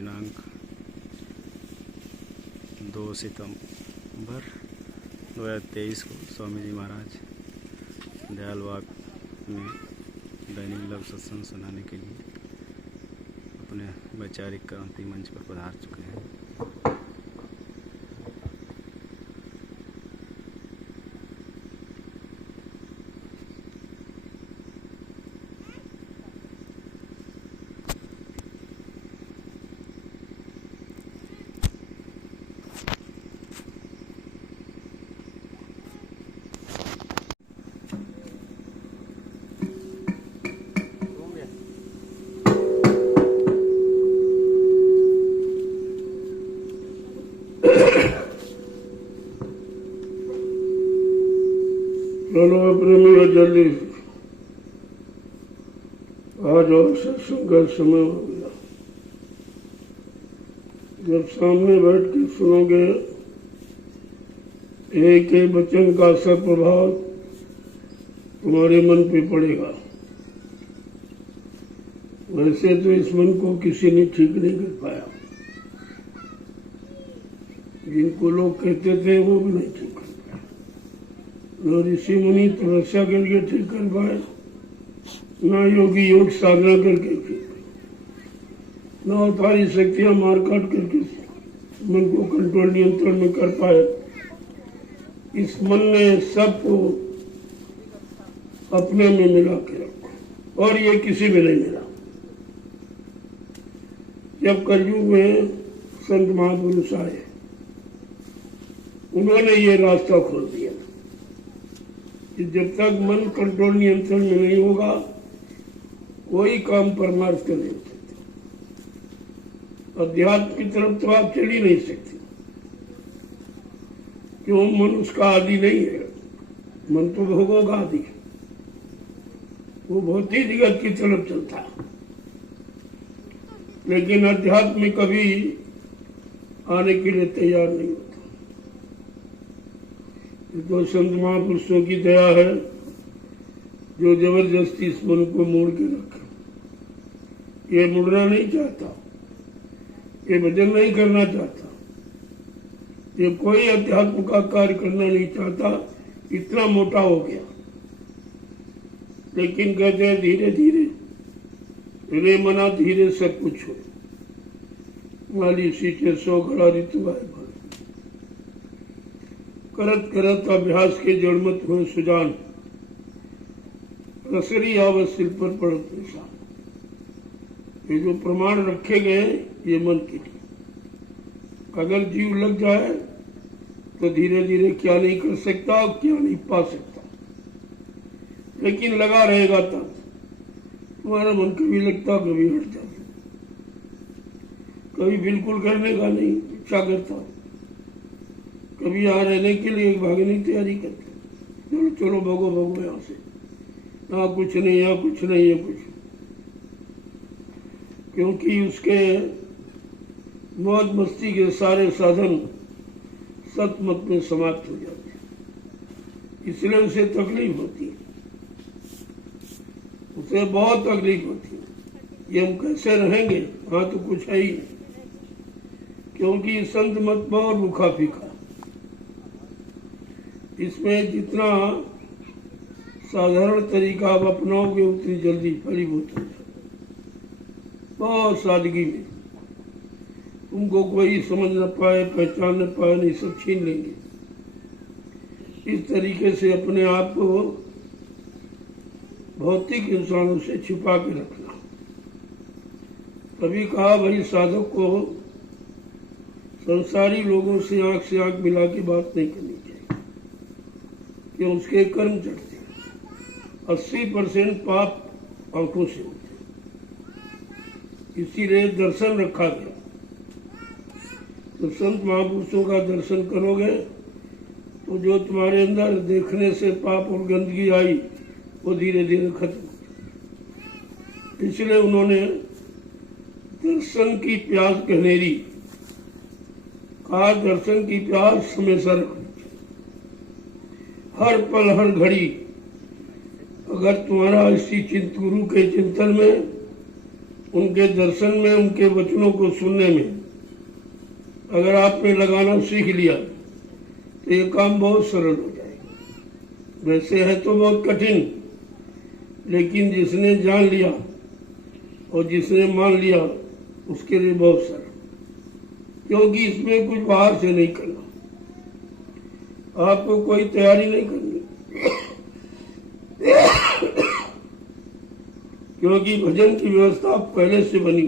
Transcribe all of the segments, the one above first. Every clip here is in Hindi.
दिनांक 2 सितंबर 2023 को स्वामी जी महाराज दयालबाग में दैनिक लघु सत्संग सुनाने के लिए अपने वैचारिक क्रांति मंच पर पधार चुके हैं। चलो प्रेमी जल्दी आ जाओ, सत्संग का समय हो गया। जब सामने बैठ के सुनोगे एक एक वचन का असर प्रभाव तुम्हारे मन पे पड़ेगा। वैसे तो इस मन को किसी ने ठीक नहीं कर पाया। जिनको लोग कहते थे वो भी नहीं ठीक कर पाए। न ऋषि मुनि तपस्या करके ठीक कर पाए, न योगी योग साधना करके ठीक, न अवतारी शक्तियां मार काट करके मन को कंट्रोल नियंत्रण में कर पाए। इस मन ने सबको अपने में मिला के रखो और ये किसी में नहीं मिला। जब कलयुग में संत महापुरुष आए, उन्होंने ये रास्ता खोल दिया कि जब तक मन कंट्रोल नियंत्रण में नहीं होगा कोई काम परमार्थ कर नहीं सकते। अध्यात्म की तरफ तो आप चल ही नहीं सकते, क्यों? मन उसका आदि नहीं है। मन तो भोगों का आदि है, वो भौतिक जगत की तरफ चलता है, लेकिन अध्यात्म में कभी आने के लिए तैयार नहीं होता। ये तो संत महापुरुषों की दया है जो जबरदस्ती इस मन को मोड़ के रखे। ये मुड़ना नहीं चाहता, ये भजन नहीं करना चाहता, ये कोई अध्यात्म का कार्य करना नहीं चाहता, इतना मोटा हो गया। लेकिन कहते हैं धीरे धीरे रे मना धीरे सब कुछ हो। माली सीखे 100 घड़ा ऋतु आए भर। करत करत अभ्यास के जड़ मत हुए सुजान, रसरी आवत सिल पर पड़त निशान। ये जो प्रमाण रखे गए ये मन के लिए, अगर जीव लग जाए तो धीरे धीरे क्या नहीं कर सकता, क्या नहीं पा सकता। लेकिन लगा रहेगा तब तुम्हारा मन कभी लगता, कभी हट जाता, कभी बिल्कुल करने का नहीं इच्छा करता, कभी यहाँ रहने के लिए भागने की तैयारी करते। चलो चलो भगो भगो यहाँ से, यहाँ कुछ नहीं, यहाँ कुछ नहीं है कुछ। क्योंकि उसके मौज मस्ती के सारे साधन सतमत में समाप्त हो जाते हैं। इसलिए उसे तकलीफ होती है, उसे बहुत तकलीफ होती है। ये हम कैसे रहेंगे, हाँ तो कुछ है ही नहीं। क्योंकि संत मत बहुत रूखा फीका, इसमें जितना साधारण तरीका आप अपनाओगे उतनी जल्दी फलीभूत हो जाए। बहुत सादगी में तुमको कोई समझ न पाए, पहचान न पाए, नहीं सब छीन लेंगे। इस तरीके से अपने आप को भौतिक इंसानों से छिपा के रखना। कभी कहा भाई साधक को संसारी लोगों से आंख मिला के बात नहीं करनी चाहिए, कि उसके कर्म चढ़ते हैं। 80% पाप आंखों से होते हैं, इसीलिए दर्शन रखा गया। तो संत महापुरुषों का दर्शन करोगे तो जो तुम्हारे अंदर देखने से पाप और गंदगी आई वो धीरे धीरे खत्म हो। इसलिए उन्होंने दर्शन की प्यास गहनेरी कहा। दर्शन की प्यास हमेशा रखनी चाहिए, हर पल हर घड़ी। अगर तुम्हारा इसी गुरु के चिंतन में उनके दर्शन में, उनके वचनों को सुनने में अगर आपने लगाना सीख लिया तो ये काम बहुत सरल हो जाएगा। वैसे है तो बहुत कठिन, लेकिन जिसने जान लिया और जिसने मान लिया उसके लिए बहुत सरल, क्योंकि इसमें कुछ बाहर से नहीं करना, आपको कोई तैयारी नहीं करनी क्योंकि भजन की व्यवस्था पहले से बनी,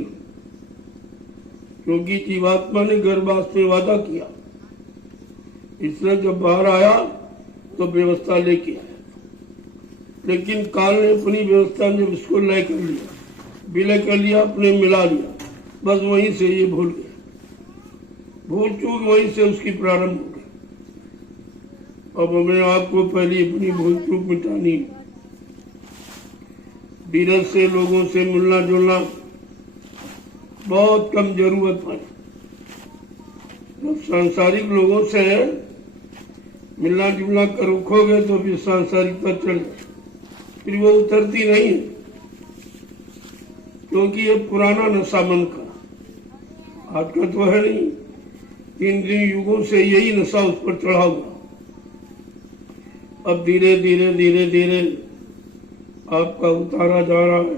क्योंकि जीवात्मा ने गर्भवास में वादा किया, इसलिए जब बाहर आया तो व्यवस्था लेके आया। लेकिन काल ने अपनी व्यवस्था में उसको लय कर लिया, विलय कर लिया, अपने मिला लिया, बस वहीं से ये भूल गया, भूल चूक वहीं से उसकी प्रारंभ हो गई। अब हमें आपको पहले अपनी भूल चूक मिटानी, बीरज से लोगों से मिलना जुलना बहुत कम जरूरत पड़ी। जब सांसारिक लोगों से मिलना जुलना कर रखोगे तो फिर सांसारिकता चढ़ जाए, फिर वो उतरती नहीं है, क्योंकि ये पुराना नशा मन का, आज का तो है नहीं, 3 युगों से यही नशा उस पर चढ़ा हुआ। अब धीरे धीरे धीरे धीरे आपका उतारा जा रहा है,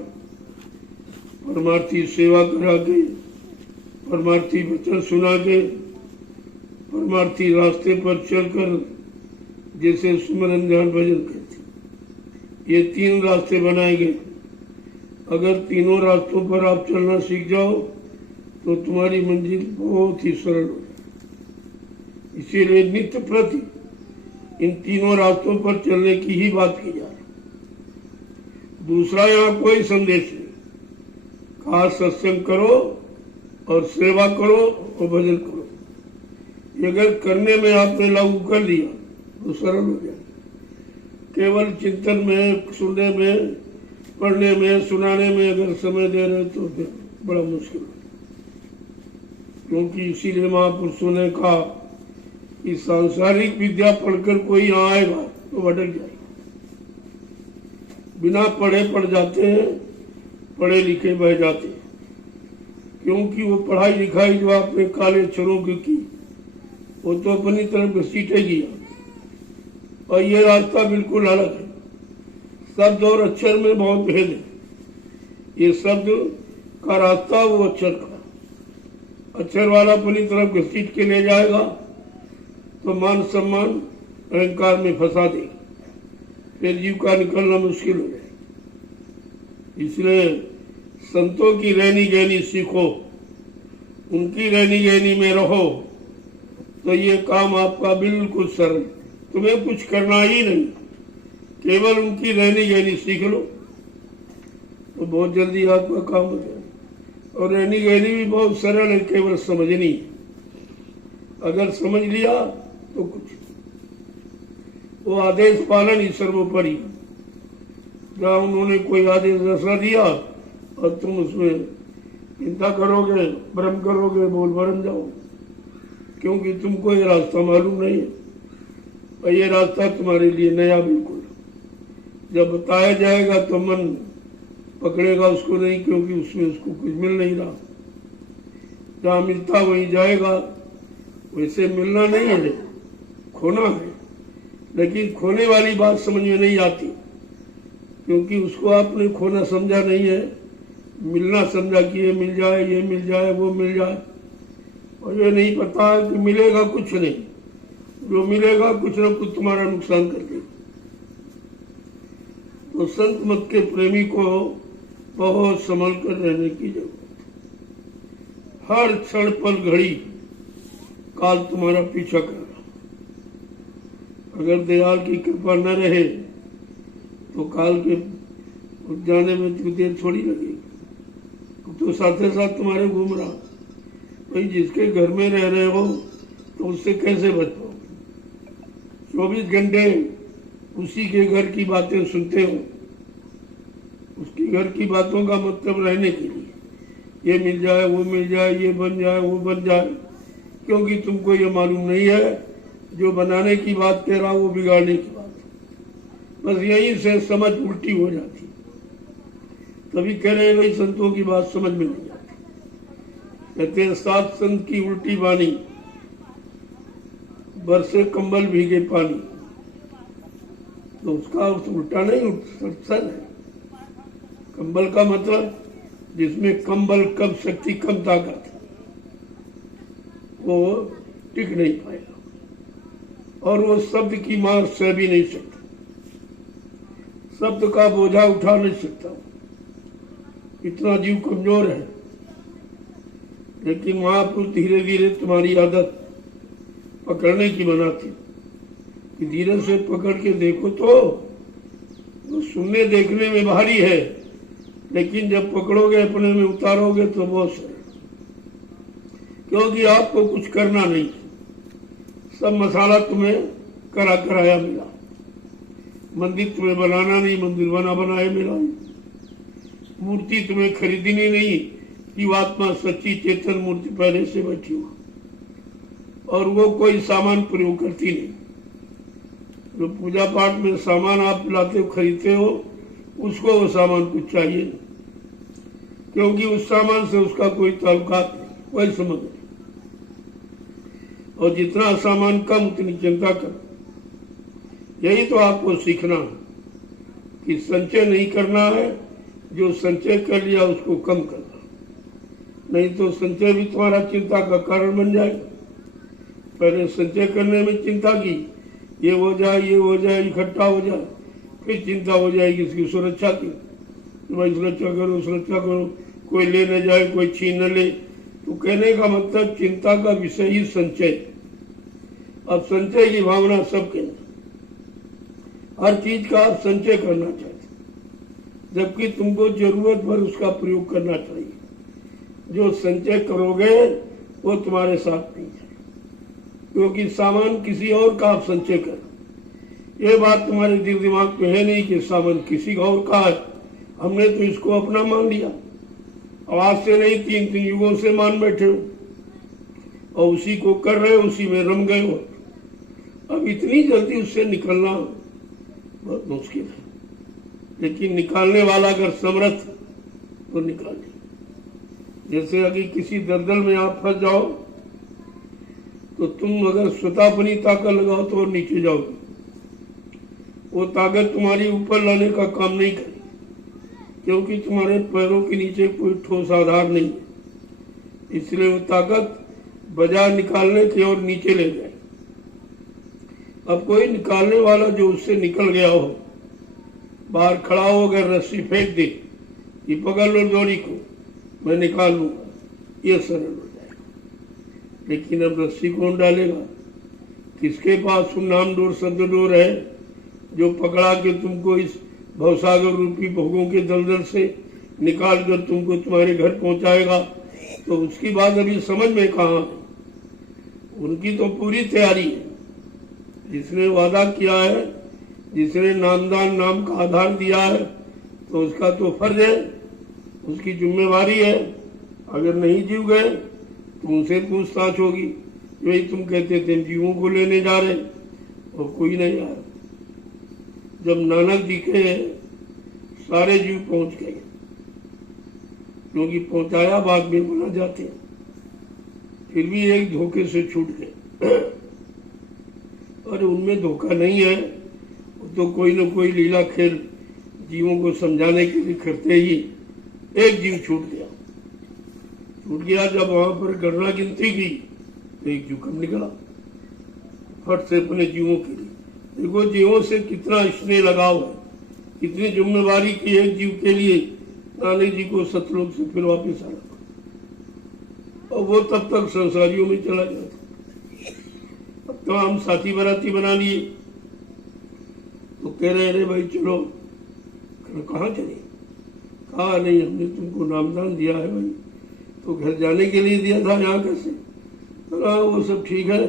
परमार्थी सेवा करा के, परमार्थी वचन सुना के, परमार्थी रास्ते पर चलकर, जैसे सुमरन ध्यान भजन कहते, ये 3 रास्ते बनाए गए। अगर तीनों रास्तों पर आप चलना सीख जाओ तो तुम्हारी मंजिल बहुत ही सरल हो जाए। इसीलिए नित्य प्रति इन तीनों रास्तों पर चलने की ही बात की जा रही। दूसरा यहाँ कोई संदेश नहीं, खास सत्संग करो और सेवा करो और भजन करो। ये अगर करने में आपने लागू कर लिया तो सरल हो जाए। केवल चिंतन में, सुनने में, पढ़ने में, सुनाने में अगर समय दे रहे तो फिर बड़ा मुश्किल है, क्योंकि इसीलिए महापुरुषों ने कहा कि सांसारिक विद्या पढ़कर कोई यहाँ आएगा तो भटक जाएगा। बिना पढ़े पढ़ जाते हैं, पढ़े लिखे बह जाते हैं, क्योंकि वो पढ़ाई लिखाई जो आपने काले अक्षरों की वो तो अपनी तरफ घसीटेगी, और ये रास्ता बिल्कुल अलग है। शब्द और अक्षर में बहुत भेद है। ये शब्द का रास्ता वो अक्षर का, अक्षर वाला अपनी तरफ घसीट के ले जाएगा तो मान सम्मान अहंकार में फंसा देगा, फिर जीव का निकलना मुश्किल हो जाए। इसलिए संतों की रहनी गहनी सीखो, उनकी रहनी गहनी में रहो, तो ये काम आपका बिल्कुल सरल, तुम्हें कुछ करना ही नहीं, केवल उनकी रहनी गहनी सीख लो तो बहुत जल्दी आपका काम हो जाए। और रहनी गहनी भी बहुत सरल है, केवल समझनी है। अगर समझ लिया तो कुछ, वो आदेश पालन ही सर्वोपरि। जहाँ उन्होंने कोई आदेश ऐसा दिया और तुम उसमें चिंता करोगे, भ्रम करोगे, बोल भरम जाओ, क्योंकि तुमको ये रास्ता मालूम नहीं है और ये रास्ता तुम्हारे लिए नया बिल्कुल। जब बताया जाएगा तो मन पकड़ेगा उसको नहीं, क्योंकि उसमें उसको कुछ मिल नहीं रहा। जहाँ मिलता वहीं जाएगा, वैसे मिलना नहीं है, खोना है। लेकिन खोने वाली बात समझ में नहीं आती, क्योंकि उसको आपने खोना समझा नहीं है, मिलना समझा कि ये मिल जाए, ये मिल जाए, वो मिल जाए, और ये नहीं पता है कि मिलेगा कुछ नहीं, जो मिलेगा कुछ न कुछ तुम्हारा नुकसान कर देगा। तो संत मत के प्रेमी को बहुत संभल कर रहने की जरूरत। हर क्षण पल घड़ी काल तुम्हारा पीछा कर रहा। अगर दयाल की कृपा न रहे तो काल के जाने में तो देर थोड़ी लगेगी, तो साथ साथ तुम्हारे घूम रहा। भाई जिसके घर में रह रहे हो तो उससे कैसे बच पाओगे? 24 घंटे उसी के घर की बातें सुनते हो। उसकी घर की बातों का मतलब रहने के लिए ये मिल जाए, वो मिल जाए, ये बन जाए, वो बन जाए, क्योंकि तुमको ये मालूम नहीं है जो बनाने की बात कह रहा वो बिगाड़ने की बात। बस यहीं से समझ उल्टी हो जाती। तभी कह रहे हैं भाई संतों की बात समझ में नहीं आती। कहते हैं सात संत की उल्टी वाणी, बरसे कंबल भीगे पानी। तो उसका अर्थ उल्टा नहीं, सत्संग है। कंबल का मतलब जिसमें कंबल कम शक्ति कम ताकत, वो टिक नहीं पाएगा और वो शब्द की मार सह भी नहीं सकता, शब्द का बोझा उठा नहीं सकता, इतना जीव कमजोर है। लेकिन महापुरुष धीरे धीरे तुम्हारी आदत पकड़ने की बनाती कि धीरे से पकड़ के देखो तो वो सुनने देखने में भारी है, लेकिन जब पकड़ोगे अपने में उतारोगे तो बहुत सरल, क्योंकि आपको कुछ करना नहीं, सब मसाला तुम्हें करा कराया मिला। मंदिर तुम्हें बनाना नहीं, मंदिर बना बनाए मिला। मूर्ति तुम्हें खरीदनी नहीं, जीवात्मा सच्ची चेतन मूर्ति पहले से बैठी हो और वो कोई सामान प्रयोग करती नहीं। जो पूजा पाठ में सामान आप लाते हो खरीदते हो, उसको वो सामान कुछ चाहिए, क्योंकि उस सामान से उसका कोई ताल्लुकात नहीं, कोई समझ नहीं। और जितना सामान कम उतनी चिंता कर। यही तो आपको सीखना है कि संचय नहीं करना है, जो संचय कर लिया उसको कम करना, नहीं तो संचय भी तुम्हारा चिंता का कारण बन जाएगा। पहले संचय करने में चिंता की, ये हो जाए ये हो जाए, इकट्ठा हो जाए, फिर चिंता हो जाएगी इसकी सुरक्षा की, भाई सुरक्षा करो, कोई ले न जाए, कोई छीन न ले। तो कहने का मतलब चिंता का विषय ही संचय। अब संचय की भावना सबके अंदर, हर चीज का आप संचय करना चाहते, जबकि तुमको जरूरत भर उसका प्रयोग करना चाहिए। जो संचय करोगे वो तुम्हारे साथ नहीं है, क्योंकि सामान किसी और का आप संचय कर। ये बात तुम्हारे दिल दिमाग में है नहीं कि सामान किसी और का है, हमने तो इसको अपना मान लिया। अब आज से नहीं, 3 युगों से मान बैठे हो और उसी को कर रहे हो, उसी में रम गए हो। अब इतनी जल्दी उससे निकलना बहुत मुश्किल है, लेकिन निकालने वाला अगर समर्थ तो निकाले। जैसे अगर किसी दलदल में आप फंस जाओ तो तुम अगर स्वतः अपनी ताकत लगाओ तो और नीचे जाओगे, वो ताकत तुम्हारी ऊपर लाने का काम नहीं करे, क्योंकि तुम्हारे पैरों के नीचे कोई ठोस आधार नहीं है। इसलिए वो ताकत बजा निकालने की और नीचे ले जाए। अब कोई निकालने वाला जो उससे निकल गया हो, बाहर खड़ा हो, अगर रस्सी फेंक दे, ये पकड़ लो डोरी को, मैं निकाल लूंगा, ये सरल हो जाएगा। लेकिन अब रस्सी कौन डालेगा? किसके पास नाम डोर शब्द डोर है जो पकड़ा के तुमको इस भवसागर रूपी भोगों के दलदल से निकाल कर तुमको तुम्हारे घर पहुंचाएगा? तो उसकी बात अभी समझ में कहाँ है। उनकी तो पूरी तैयारी है। जिसने वादा किया है, जिसने नामदान नाम का आधार दिया है, तो उसका तो फर्ज है, उसकी जिम्मेवारी है। अगर नहीं जीव गए तो उनसे पूछताछ होगी। वही तुम कहते थे जीवों को लेने जा रहे और कोई नहीं आया। जब नानक जी के सारे जीव पहुंच गए, क्योंकि पहुंचाया बाग में बना जाते, फिर भी एक धोखे से छूट गए। और उनमें धोखा नहीं है, तो कोई न कोई लीला खेल जीवों को समझाने के लिए करते ही एक जीव छूट गया। जब वहां पर गणना गिनती की तो एक जीव कम निकला, फट से अपने जीवों के लिए। देखो जीवों से कितना स्नेह लगाव है, कितनी जिम्मेवारी की एक जीव के लिए। नानक जी को सतलोक से फिर वापिस आना, और वो तब तक संसारियों में चला जाता। अब तो हम साथी बराती बना लिए, तो कह रहे अरे भाई चलो। कहाँ चले? कहा नहीं, हमने तुमको नामदान दिया है भाई, तो घर जाने के लिए दिया था, यहाँ कैसे? तो वो सब ठीक है,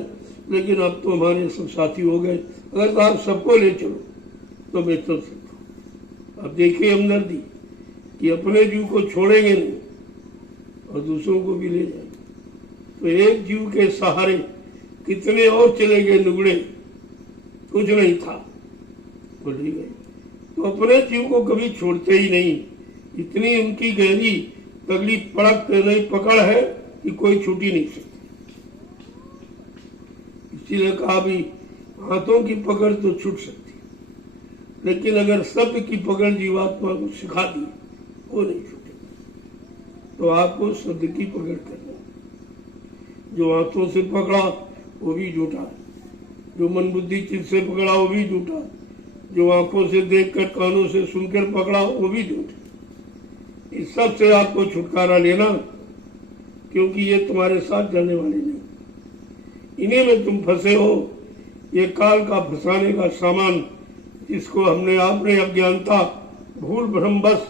लेकिन अब तो हमारे सब साथी हो गए, अगर तो आप सबको ले चलो तो मैं चल सकता हूँ। अब देखिए हमदर्दी कि अपने जीव को छोड़ेंगे नहीं और दूसरों को भी ले जाएंगे। तो एक जीव के सहारे कितने और चले गए नुगड़े, कुछ नहीं था, बोल गए। तो अपने जीव को कभी छोड़ते ही नहीं, इतनी उनकी गहरी तगड़ी पड़क नहीं पकड़ है कि कोई छूट ही नहीं सकती। इसीलिए कहा भी हाथों की पकड़ तो छूट सकती, लेकिन अगर शब्द की पकड़ जीवात्मा को सिखा दी वो नहीं छूटेगी। तो आपको शब्द की पकड़ करना, जो हाथों से पकड़ा वो भी झूठा है, जो मन बुद्धि चित्त से पकड़ा वो भी झूठा, जो आंखों से देखकर कानों से सुनकर पकड़ा वो भी झूठा। इस सब से आपको छुटकारा लेना, क्योंकि ये तुम्हारे साथ जाने वाले नहीं, इन्हीं में तुम फंसे हो। ये काल का फंसाने का सामान, जिसको हमने आपने अज्ञानता भूल भ्रम बस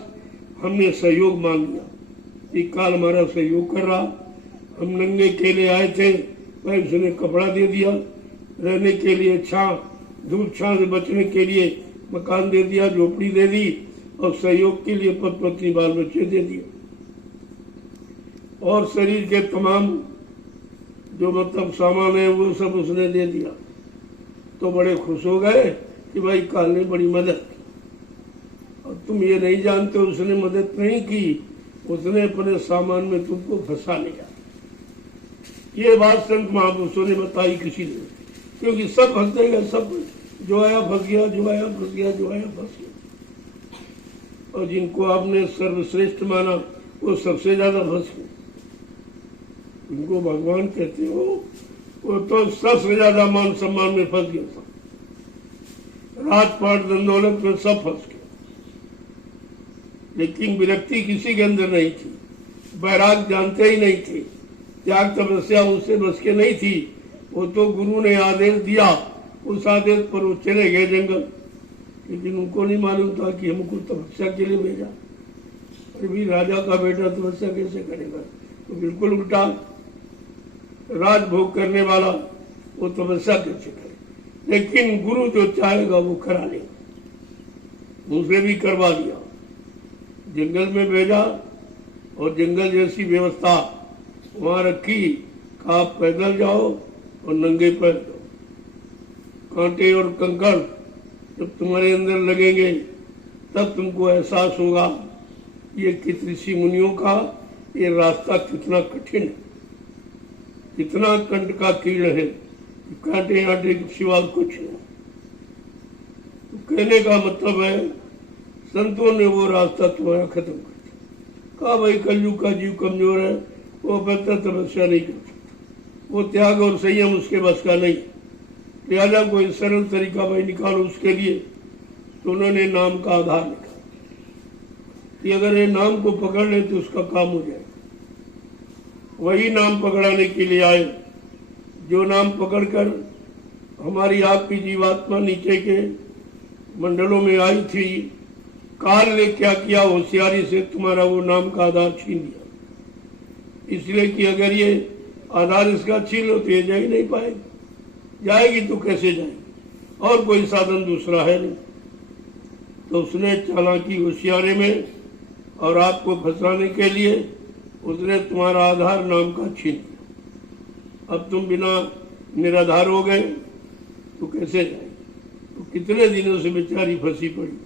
हमने सहयोग मान लिया। ये काल हमारा सहयोग कर रहा। हम नंगे केले आए थे, भाई उसने कपड़ा दे दिया, रहने के लिए छां, धूप छां से बचने के लिए मकान दे दिया, झोपड़ी दे दी, और सहयोग के लिए पति पत्नी बाल बच्चे दे दिए, और शरीर के तमाम जो मतलब सामान है वो सब उसने दे दिया। तो बड़े खुश हो गए कि भाई काल ने बड़ी मदद की। और तुम ये नहीं जानते उसने मदद नहीं की, उसने अपने सामान में तुमको फंसा लिया। ये बात संत महापुरुषों ने बताई किसी ने, क्योंकि सब फंस गए, सब जो आया फंस गया, जो आया फंस गया, जो आया फंस गया। और जिनको आपने सर्वश्रेष्ठ माना वो सबसे ज्यादा फंस गए। उनको भगवान कहते हो, वो तो सबसे ज्यादा मान सम्मान में फंस गया था, राजपाट धन दौलत में सब फंस गए। लेकिन विरक्ति किसी के अंदर नहीं थी, बैराग जानते ही नहीं थे, त्याग तपस्या उससे बस के नहीं थी। वो तो गुरु ने आदेश दिया, उस आदेश पर वो चले गए जंगल। लेकिन उनको नहीं मालूम था कि हमको तपस्या के लिए भेजा। अरे भी राजा का बेटा तपस्या कैसे करेगा? तो बिल्कुल उल्टा, राजभोग करने वाला वो तपस्या कैसे करे? लेकिन गुरु जो चाहेगा वो करा लेगा। उसे भी करवा दिया, जंगल में भेजा, और जंगल जैसी व्यवस्था वहां रखी। कहा पैदल जाओ और नंगे पैर जाओ। कांटे और कंकड़ जब तुम्हारे अंदर लगेंगे तब तुमको एहसास होगा ये किस ऋषि मुनियों का ये रास्ता कितना कठिन है, कितना कंट का कीड़ है, कांटे आटे के सिवा कुछ नहीं। तो कहने का मतलब है संतों ने वो रास्ता तुम्हारा खत्म कर दिया। कहा भाई कलयुग का जीव कमजोर है, वो बेहतर तपस्या नहीं कर सकता, वो त्याग और संयम उसके बस का नहीं। लिहाजा कोई सरल तरीका भाई निकालो उसके लिए। तो उन्होंने नाम का आधार निकाला कि अगर ये नाम को पकड़ ले तो उसका काम हो जाएगा। वही नाम पकड़ाने के लिए आए, जो नाम पकड़कर हमारी आपकी जीवात्मा नीचे के मंडलों में आई थी। काल ने क्या किया, होशियारी से तुम्हारा वो नाम का आधार छीन लिया, इसलिए कि अगर ये आधार इसका छीन लो तो ये जा ही नहीं पाएगी। जाएगी तो कैसे जाएगी, और कोई साधन दूसरा है नहीं। तो उसने चालाकी होशियारे में और आपको फंसाने के लिए उसने तुम्हारा आधार नाम का छीन लिया। अब तुम बिना निराधार हो गए तो कैसे जाएगी? तो कितने दिनों से बेचारी फंसी पड़ी,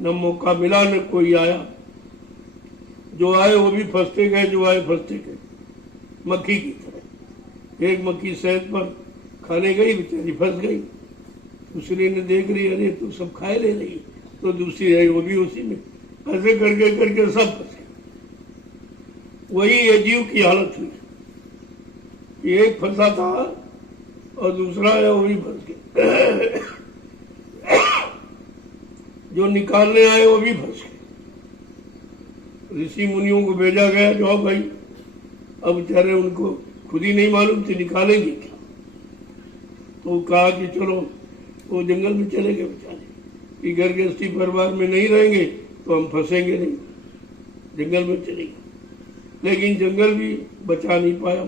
न मौका मिला न कोई आया। जो आए वो भी फंसते गए, जो आए फंसते गए, मक्खी की तरह। एक मक्खी शहद पर खाने गई, बेचारी फंस गई। दूसरी ने देख रही, अरे तो सब खाए ले रही, तो दूसरी आई, वो भी उसी में। ऐसे करके करके सब फंस गए। वही ये जीव की हालत हुई, एक फंसा था और दूसरा आया वो भी फंस गया। जो निकालने आए वो भी फंस गए। ऋषि मुनियों को भेजा गया, जाओ भाई। अब बेचारे उनको खुद ही नहीं मालूम थे निकालेंगे क्या। तो कहा कि चलो, वो जंगल में चले गए बेचारे कि घर गृहस्थी परिवार में नहीं रहेंगे तो हम फंसेंगे नहीं, जंगल में चले गए। लेकिन जंगल भी बचा नहीं पाया,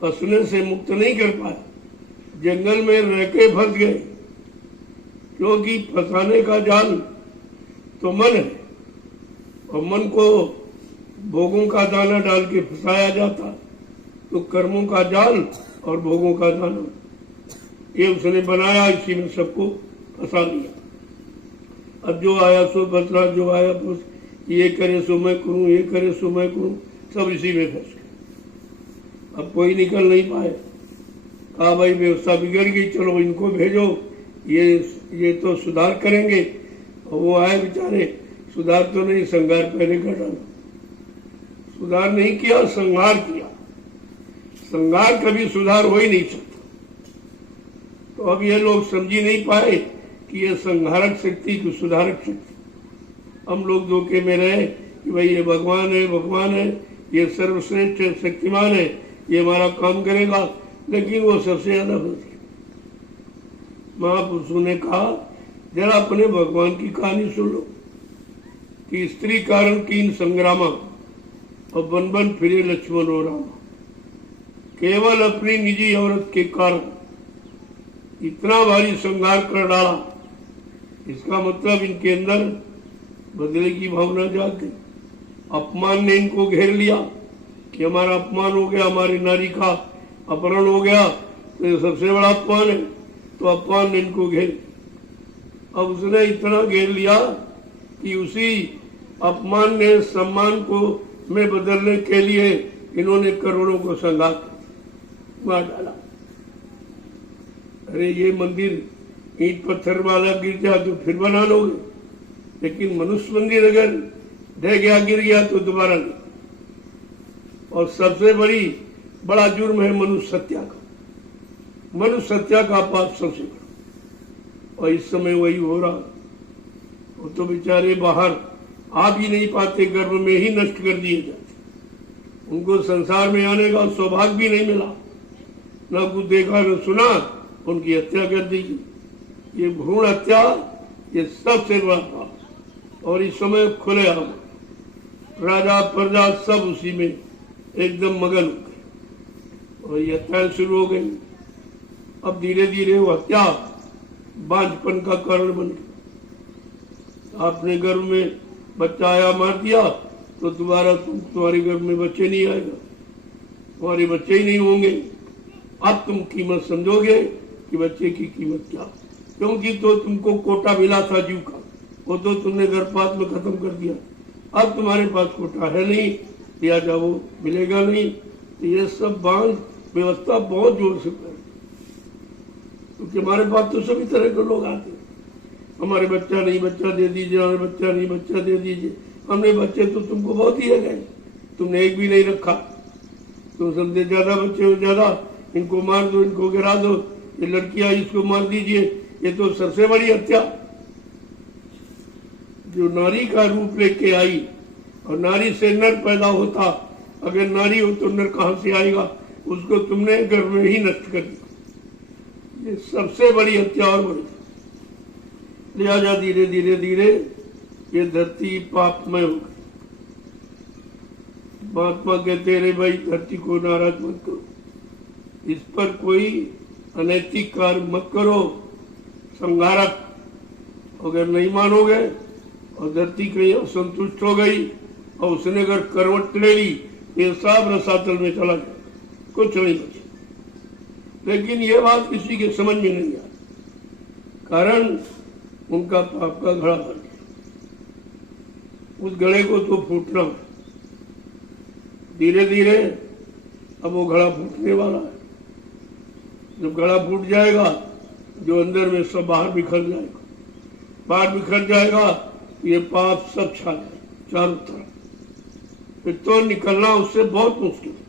फंसने से मुक्त नहीं कर पाया, जंगल में रह के फंस गए। क्योंकि फंसाने का जाल तो मन है, और मन को भोगों का दाना डाल के फंसाया जाता, तो कर्मों का जाल और भोगों का दाना ये उसने बनाया, इसी में सबको फंसा लिया। अब जो आया सो फंसा, जो आया ये करे सो मैं करूं, ये करे सो मैं करूं, सब इसी में फंस गए। अब कोई निकल नहीं पाए। कहा भाई व्यवस्था बिगड़ गई, चलो इनको भेजो, ये तो सुधार करेंगे। और वो आए बेचारे, सुधार तो नहीं, संहार पहले कर डाला। सुधार नहीं किया, संहार किया। संहार कभी सुधार हो ही नहीं सकता। तो अब ये लोग समझ ही नहीं पाए कि ये संहारक शक्ति की सुधारक शक्ति। हम लोग धोखे में रहे कि भाई ये भगवान है, भगवान है, ये सर्वश्रेष्ठ शक्तिमान है, ये हमारा काम करेगा, लेकिन वो सबसे ज्यादा फंस गया। महापुरुषों ने कहा जरा अपने भगवान की कहानी सुन लो कि स्त्री कारण कीन संग्रामा और बन बन फिरे लक्ष्मण और रामा। केवल अपनी निजी औरत के कारण इतना भारी संहार कर डाला। इसका मतलब इनके अंदर बदले की भावना जाग गई। अपमान ने इनको घेर लिया कि हमारा अपमान हो गया, हमारी नारी का अपहरण हो गया, तो ये सबसे बड़ा अपमान है। तो अपमान ने इनको घेर, अब उसने इतना घेर लिया कि उसी अपमान ने सम्मान को में बदलने के लिए इन्होंने करोड़ों को संघात मार डाला। अरे ये मंदिर ईंट पत्थर वाला गिर गया तो फिर बना लोगे, लेकिन मनुष्य मंदिर अगर ढह गया, गिर गया तो दोबारा नहीं। और सबसे बड़ा जुर्म है मनुष्य हत्या का। मनुष्य हत्या का पाप सबसे बड़ा, और इस समय वही हो रहा। वो तो बेचारे बाहर आ भी नहीं पाते, गर्भ में ही नष्ट कर दिए जाते। उनको संसार में आने का सौभाग्य भी नहीं मिला, न कुछ देखा न सुना, उनकी हत्या कर दी। ये भ्रूण हत्या, ये सबसे बड़ा पाप। और इस समय खुले आम राजा प्रजा सब उसी में एकदम मगन हो गए, और ये हत्याएं शुरू हो गई। अब धीरे धीरे वो हत्या बांझपन का कारण बन गई। आपने गर्भ में बच्चा आया, मार दिया, तो दोबारा तुम्हारे गर्भ में बच्चे नहीं आएगा, तुम्हारे बच्चे ही नहीं होंगे। अब तुम कीमत समझोगे कि बच्चे की कीमत क्या, क्योंकि तो तुमको कोटा मिला था जीव का, वो तो तुमने गर्भपात में खत्म कर दिया। अब तुम्हारे पास कोटा है नहीं, दिया जाओ मिलेगा नहीं। तो ये सब बांध व्यवस्था बहुत जोर से कर, क्योंकि हमारे पास तो सभी तरह के लोग आते हैं। हमारे बच्चा नहीं, बच्चा दे दीजिए, हमारे बच्चा नहीं, बच्चा दे दीजिए। हमने बच्चे तो तुमको बहुत दिए गए, तुमने एक भी नहीं रखा। तुम समझे ज्यादा बच्चे हो, ज्यादा इनको मार दो, इनको गिरा दो, ये लड़कियां इसको मार दीजिए। ये तो सबसे बड़ी हत्या। जो नारी का रूप लेके आई, और नारी से नर पैदा होता, अगर नारी हो तो नर कहां से आएगा, उसको तुमने गर्भ में ही नष्ट कर दिया। ये सबसे बड़ी हत्या और बड़ी। लिहाजा धीरे धीरे धीरे ये धरती पापमय हो गई। महात्मा कहते रहे भाई धरती को नाराज मत करो, इस पर कोई अनैतिक कार्य मत करो। संहारक अगर नहीं मानोगे और धरती कहीं असंतुष्ट हो गई और उसने अगर करवट ले ली, ये सब रसातल में चला गया, कुछ नहीं बचा। लेकिन ये बात किसी के समझ में नहीं आई, कारण उनका पाप का घड़ा भर गया। उस घड़े को तो फूटना है, धीरे धीरे अब वो घड़ा फूटने वाला है। जब घड़ा फूट जाएगा, जो अंदर में सब बाहर बिखर जाएगा, बाहर बिखर जाएगा, ये पाप सब छा जाए चारों तरफ। फिर तो निकलना उससे बहुत मुश्किल है।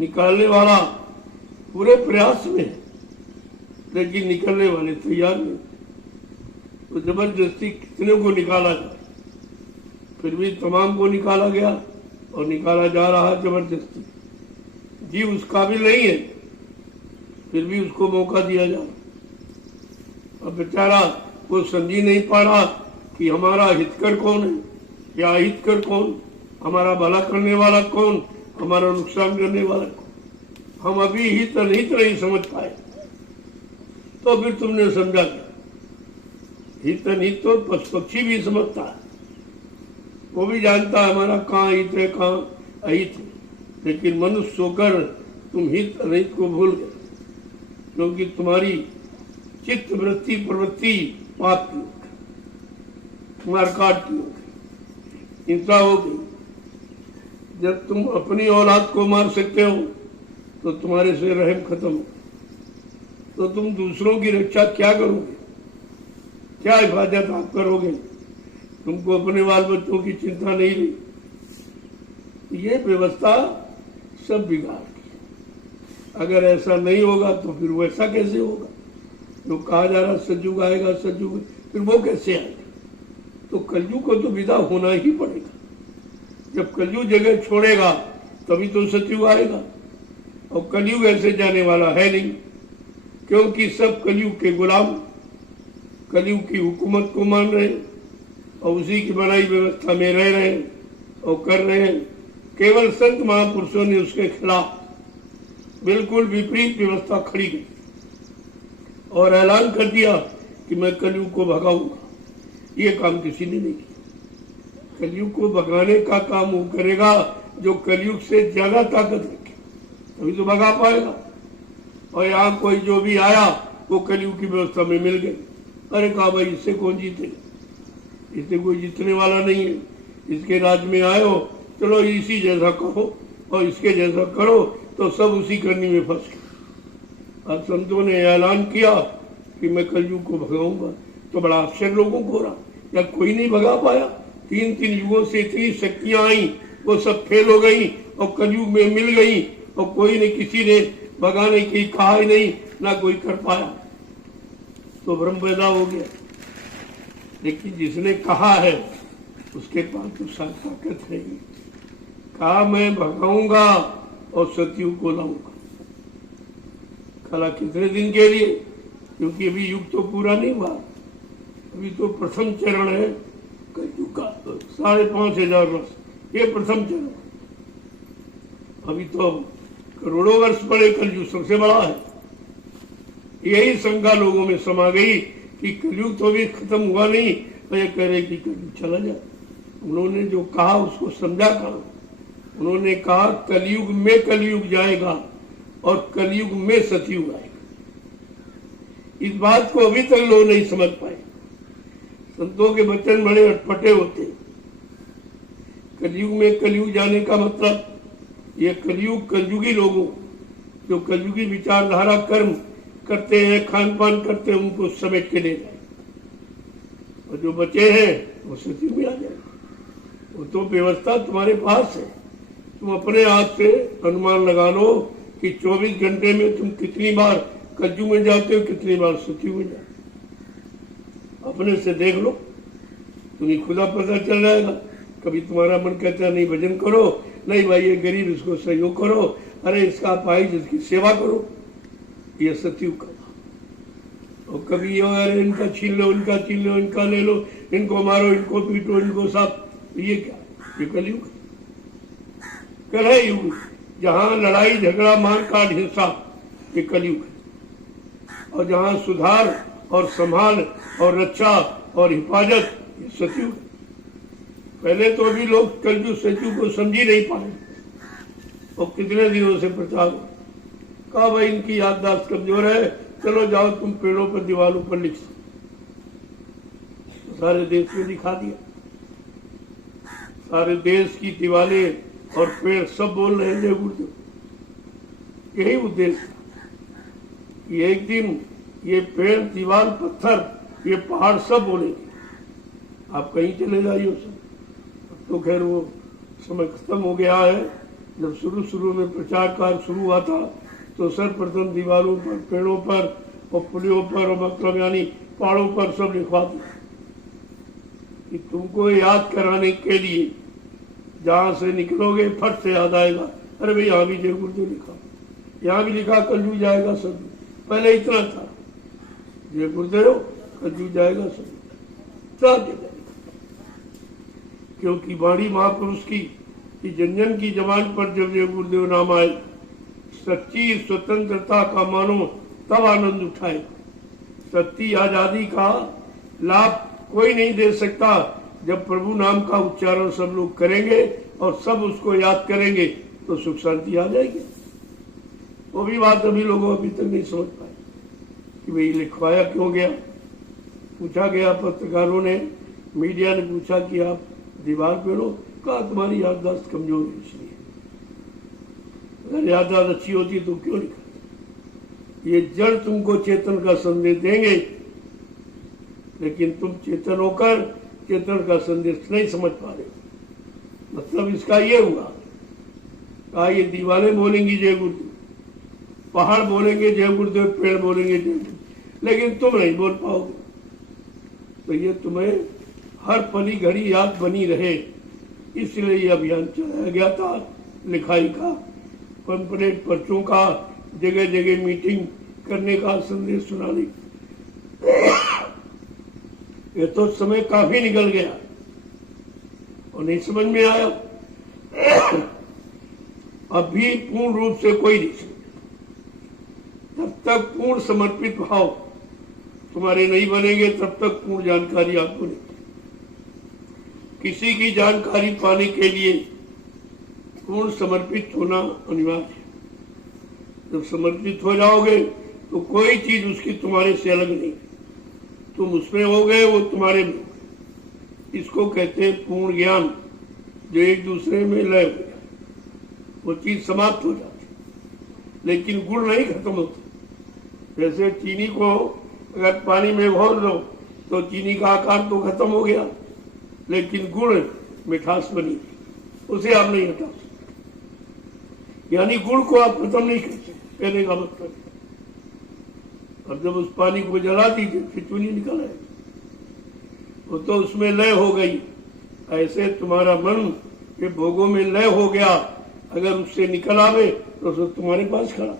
निकालने वाला पूरे प्रयास में है, लेकिन निकलने वाले तैयार नहीं। तो जबरदस्ती कितने को निकाला जाए, फिर भी तमाम को निकाला गया और निकाला जा रहा है जबरदस्ती। जीव उस काबिल नहीं है, फिर भी उसको मौका दिया जा रहा। अब बेचारा वो समझी नहीं पा रहा कि हमारा हितकर कौन है या अहितकर कौन, हमारा भला करने वाला कौन, हमारा नुकसान करने वाला कौन। हम अभी हित अनहित नहीं समझ पाए, तो फिर तुमने समझा क्या? हित अनहित तो पशु पक्षी भी समझता है, वो भी जानता है हमारा कहाँ हित है कहाँ अहित है। लेकिन मनुष्य होकर तुम हित अनहित को भूल गए, क्योंकि तुम्हारी चित्त वृत्ति प्रवृत्ति पाप की हो गई, मारकाट की हो गई। हिंसा हो गई। जब तुम अपनी औलाद को मार सकते हो तो तुम्हारे से रहम खत्म हो, तो तुम दूसरों की रक्षा क्या करोगे, क्या हिफाजत आप करोगे? तुमको अपने बाल बच्चों की चिंता नहीं रही। ये व्यवस्था सब बिगाड़ दी। अगर ऐसा नहीं होगा तो फिर वैसा कैसे होगा? जो कहा जा रहा सतयुग आएगा, सतयुग, फिर वो कैसे आएगा? तो कलयुग को तो विदा होना ही पड़ेगा। जब कलयुग जगह छोड़ेगा तभी तो सतयुग आएगा, और कलयुग ऐसे जाने वाला है नहीं, क्योंकि सब कलयुग के गुलाम कलयुग की हुकूमत को मान रहे हैं और उसी की बनाई व्यवस्था में रह रहे हैं और कर रहे हैं। केवल संत महापुरुषों ने उसके खिलाफ बिल्कुल विपरीत व्यवस्था खड़ी की और ऐलान कर दिया कि मैं कलयुग को भगाऊंगा। ये काम किसी ने नहीं किया। कलयुग को भगाने का काम वो करेगा जो कलयुग से ज्यादा ताकत रखे, तभी तो भगा पाएगा। और यहाँ कोई जो भी आया वो कलयुग की व्यवस्था में मिल गए। अरे कहा भाई इससे कौन जीते, इससे कोई जीतने वाला नहीं है। इसके राज में आए हो, चलो इसी जैसा कहो और इसके जैसा करो, तो सब उसी करनी में फंस गए। अब संतों ने ऐलान किया कि मैं कलयुग को भगाऊंगा, तो बड़ा आश्चर्य लोगों को हो रहा, या कोई नहीं भगा पाया। 3 युगों से इतनी शक्तियां आई, वो सब फेल हो गई और कलयुग में मिल गई, और कोई ने किसी ने भगाने की कहा ही नहीं, ना कोई कर पाया, तो भ्रम पैदा हो गया। लेकिन जिसने कहा है उसके पास तो साथ ताकत है। कहा मैं भगाऊंगा और सतयुग को लाऊंगा। खला कितने दिन के लिए? क्योंकि अभी युग तो पूरा नहीं हुआ, अभी तो प्रथम चरण है कलयुग का, 5,500 वर्ष ये प्रथम चरण। अभी तो करोड़ों वर्ष बड़े, कलयुग सबसे बड़ा है। यही शंका लोगों में समा गई कि कलयुग तो अभी खत्म हुआ नहीं, तो ये कह रहे कि कलयुग चला जाए। उन्होंने जो कहा उसको समझा करो। उन्होंने कहा कलयुग में कलयुग जाएगा और कलयुग में सतयुग आएगा। इस बात को अभी तक लोग नहीं समझ पाए। संतों के वचन बड़े अटपटे होते। कलयुग में कलयुग जाने का मतलब ये कलयुग कलयुगी लोगों जो कलयुगी विचारधारा कर्म करते हैं, खान पान करते हैं, उनको समेट के ले जाए, और जो बचे हैं वो सतयुग में आ जाए। वो तो व्यवस्था तुम्हारे पास है। तुम अपने हाथ से अनुमान लगा लो कि 24 घंटे में तुम कितनी बार कलयुग में जाते हो, कितनी बार सतयुग में जाते हो। अपने से देख लो, तुम्हें खुदा पता चल जाएगा। कभी तुम्हारा मन कहता है नहीं भजन करो, नहीं भाई ये गरीब इसको सहयोग करो, अरे इसका पाई जिसकी सेवा करो, ये सतयुग का। और कभी ये अरे इनका छीन लो, इनका छीन लो, इनका ले लो, इनको मारो, इनको पीटो, इनको सब, ये क्या? ये कलयुग कल है युग, जहाँ लड़ाई झगड़ा मार काट हिंसा, ये कलयुग है। और जहाँ सुधार और संभाल और रक्षा और हिफाजत, ये सतयुग है। पहले तो अभी लोग कलयुग सतयुग को समझ ही नहीं पाए, और कितने दिनों से प्रचार हो। कहा भाई इनकी याददाश्त कमजोर है, चलो जाओ तुम पेड़ों पर दीवारों पर लिख सको। तो सारे देश में दिखा दिया, सारे देश की दीवारें और पेड़ सब बोल रहे हैं जय गुरुदेव। यही उद्देश्य था कि एक दिन ये पेड़, दीवार, पत्थर, ये पहाड़ सब बोलेंगे, आप कहीं चले जाइए सब। अब तो खैर वो समय खत्म हो गया है। जब शुरू में प्रचार कार्य शुरू हुआ था तो सर्वप्रथम दीवारों पर, पेड़ों पर और पुलियों पर और मतलब यानी पहाड़ों पर सब लिखवा दिया कि तुमको याद कराने के लिए जहां से निकलोगे फट से याद आएगा, अरे भाई यहाँ भी जय गुरुदेव लिखा, यहाँ भी लिखा कलयुग जाएगा सब। पहले इतना था जय गुरुदेव कलयुग जाएगा सब, क्योंकि वाणी महापुरुष की जन जन की जबान पर जब जय गुरुदेव नाम आए, सच्ची स्वतंत्रता का मानो तब आनंद उठाए। सच्ची आजादी का लाभ कोई नहीं दे सकता जब प्रभु नाम का उच्चारण सब लोग करेंगे और सब उसको याद करेंगे तो सुख शांति आ जाएगी। वो भी बात अभी लोगों अभी तक नहीं समझ पाए कि भाई लिखवाया क्यों गया। पूछा गया, पत्रकारों ने, मीडिया ने पूछा कि आप दीवार पे लो, कहा तुम्हारी याददाश्त कमजोर है इसलिए। अगर याददाश्त अच्छी होती तो क्यों नहीं करते। ये जड़ तुमको चेतन का संदेश देंगे, लेकिन तुम चेतन होकर चेतन का संदेश नहीं समझ पा रहे। मतलब इसका ये हुआ, कहा ये दीवारें बोलेंगी जय गुरुदेव, पहाड़ बोलेंगे जय गुरुदेव, पेड़ बोलेंगे जय गुरुदेव, लेकिन तुम नहीं बोल पाओगे। तो ये तुम्हें हर पली घड़ी याद बनी रहे, इसलिए ये अभियान चलाया गया था। लिखाई का, पंपलेट, पर्चों का, जगह जगह मीटिंग करने का, संदेश सुनाने। ये तो समय काफी निकल गया और नहीं समझ में आया। अभी पूर्ण रूप से कोई नहीं समझ। जब तक पूर्ण समर्पित भाव तुम्हारे नहीं बनेंगे, तब तक पूर्ण जानकारी आपको नहीं। किसी की जानकारी पाने के लिए पूर्ण समर्पित होना अनिवार्य है। जब समर्पित हो जाओगे तो कोई चीज उसकी तुम्हारे से अलग नहीं। तुम उसमें हो गए, वो तुम्हारे में हो गए। इसको कहते हैं पूर्ण ज्ञान, जो एक दूसरे में लय हो जाए, वो चीज समाप्त हो जाती, लेकिन गुण नहीं खत्म होता। जैसे चीनी को अगर पानी में घोल दो तो चीनी का आकार तो खत्म हो गया, लेकिन गुण मिठास बनी, उसे आप नहीं हटा सकते। यानी गुण को आप खत्म नहीं कर सकते, कहने का मतलब। और जब उस पानी को जला दीजिए फिर चूनी निकल आए, वो तो उसमें लय हो गई। ऐसे तुम्हारा मन ये भोगों में लय हो गया, अगर उससे निकल आवे तो तुम्हारे पास खड़ा।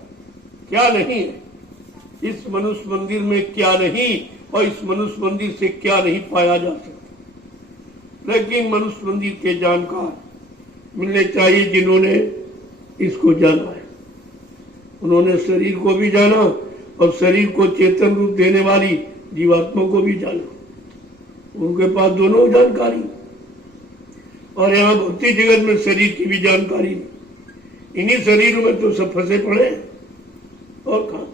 क्या नहीं है इस मनुष्य मंदिर में, क्या नहीं, और इस मनुष्य मंदिर से क्या नहीं पाया जा सकता। लेकिन मनुष्य मंदिर के जानकार मिलने चाहिए, जिन्होंने इसको जाना है। उन्होंने शरीर को भी जाना और शरीर को चेतन रूप देने वाली जीवात्मा को भी जाना। उनके पास दोनों जानकारी। और यहाँ भौतिक जगत में शरीर की भी जानकारी। इन्हीं शरीरों में तो सब फंसे पड़े हैं। और कहा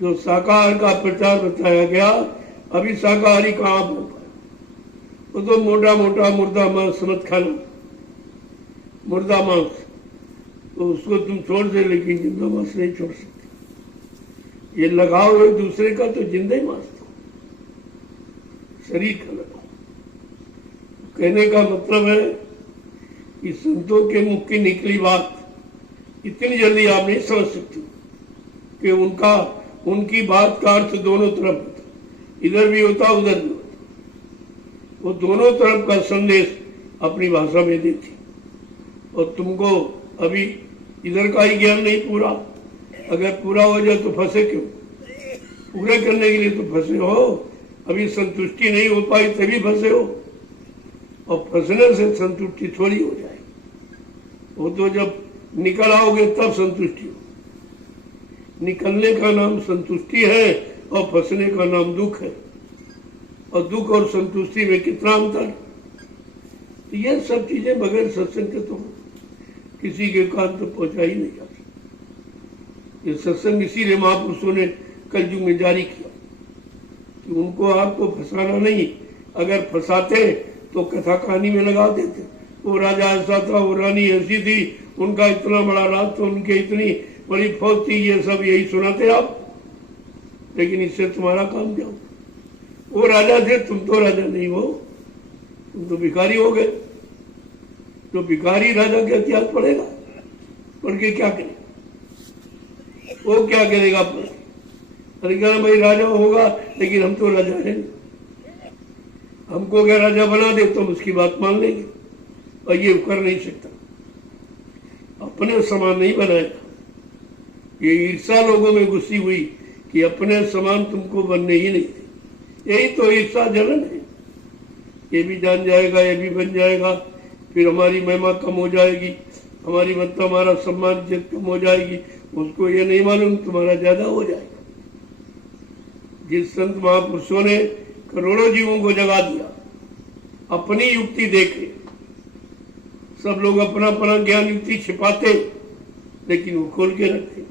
जो शाकाहार का प्रचार बताया गया, अभी शाकाहारी कहाँ हो पाया। वो तो मोटा मोटा मुर्दा मांस समझ खाना, मुर्दा मांस तो उसको तुम छोड़ दे, लेकिन जिंदा मांस नहीं छोड़ सकते। ये लगाओ एक दूसरे का तो जिंदा ही मांस दो, शरीर का लगाओ। कहने का मतलब है कि संतों के मुख की निकली बात इतनी जल्दी आप नहीं समझ सकते कि उनकी बात का अर्थ दोनों तरफ होता, इधर भी होता उधर भी होता। वो दोनों तरफ का संदेश अपनी भाषा में देती। और तुमको अभी इधर का ही ज्ञान नहीं पूरा, अगर पूरा हो जाए तो फंसे क्यों? पूरे करने के लिए तो फंसे हो। अभी संतुष्टि नहीं हो पाई तभी फंसे हो, और फंसने से संतुष्टि थोड़ी हो जाएगी। वो तो जब निकल आओगे तब संतुष्टि हो। निकलने का नाम संतुष्टि है और फंसने का नाम दुख है। और दुख और संतुष्टि में कितना अंतर। तो ये सब चीजें बगैर सत्संग के तो किसी के कान तो पहुंचा ही नहीं जा सकती। ये सत्संग इसीलिए महापुरुषों ने कलयुग में जारी किया कि उनको आपको फंसाना नहीं। अगर फंसाते तो कथा कहानी में लगा देते। वो राजा ऐसा था, वो रानी ऐसी थी, उनका इतना बड़ा राज तो, उनके इतनी बड़ी फौज थी, ये सब यही सुनाते आप। लेकिन इससे तुम्हारा काम क्या हो? वो राजा थे, तुम तो राजा नहीं हो, तुम तो भिखारी हो गए। तो भिखारी राजा का इतिहास पढ़ेगा, पढ़ के क्या करेगा? वो क्या करेगा? अरे भाई राजा होगा, लेकिन हम तो राजा है, हमको क्या राजा बना दे तो हम उसकी बात मान लेंगे। और ये कर नहीं सकता, अपने समान नहीं बनाएगा। ये ईर्षा लोगों में घुसी हुई कि अपने समान तुमको बनने ही नहीं थे। यही तो ईर्षा जलन है। ये भी जान जाएगा, ये भी बन जाएगा, फिर हमारी महिमा कम हो जाएगी, हमारी मतलब हमारा सम्मान इज्जत कम हो जाएगी। उसको ये नहीं मालूम तुम्हारा ज्यादा हो जाएगा। जिस संत महापुरुषों ने करोड़ों जीवों को जगा दिया, अपनी युक्ति देखे। सब लोग अपना अपना ज्ञान युक्ति छिपाते, लेकिन वो खोल के रखते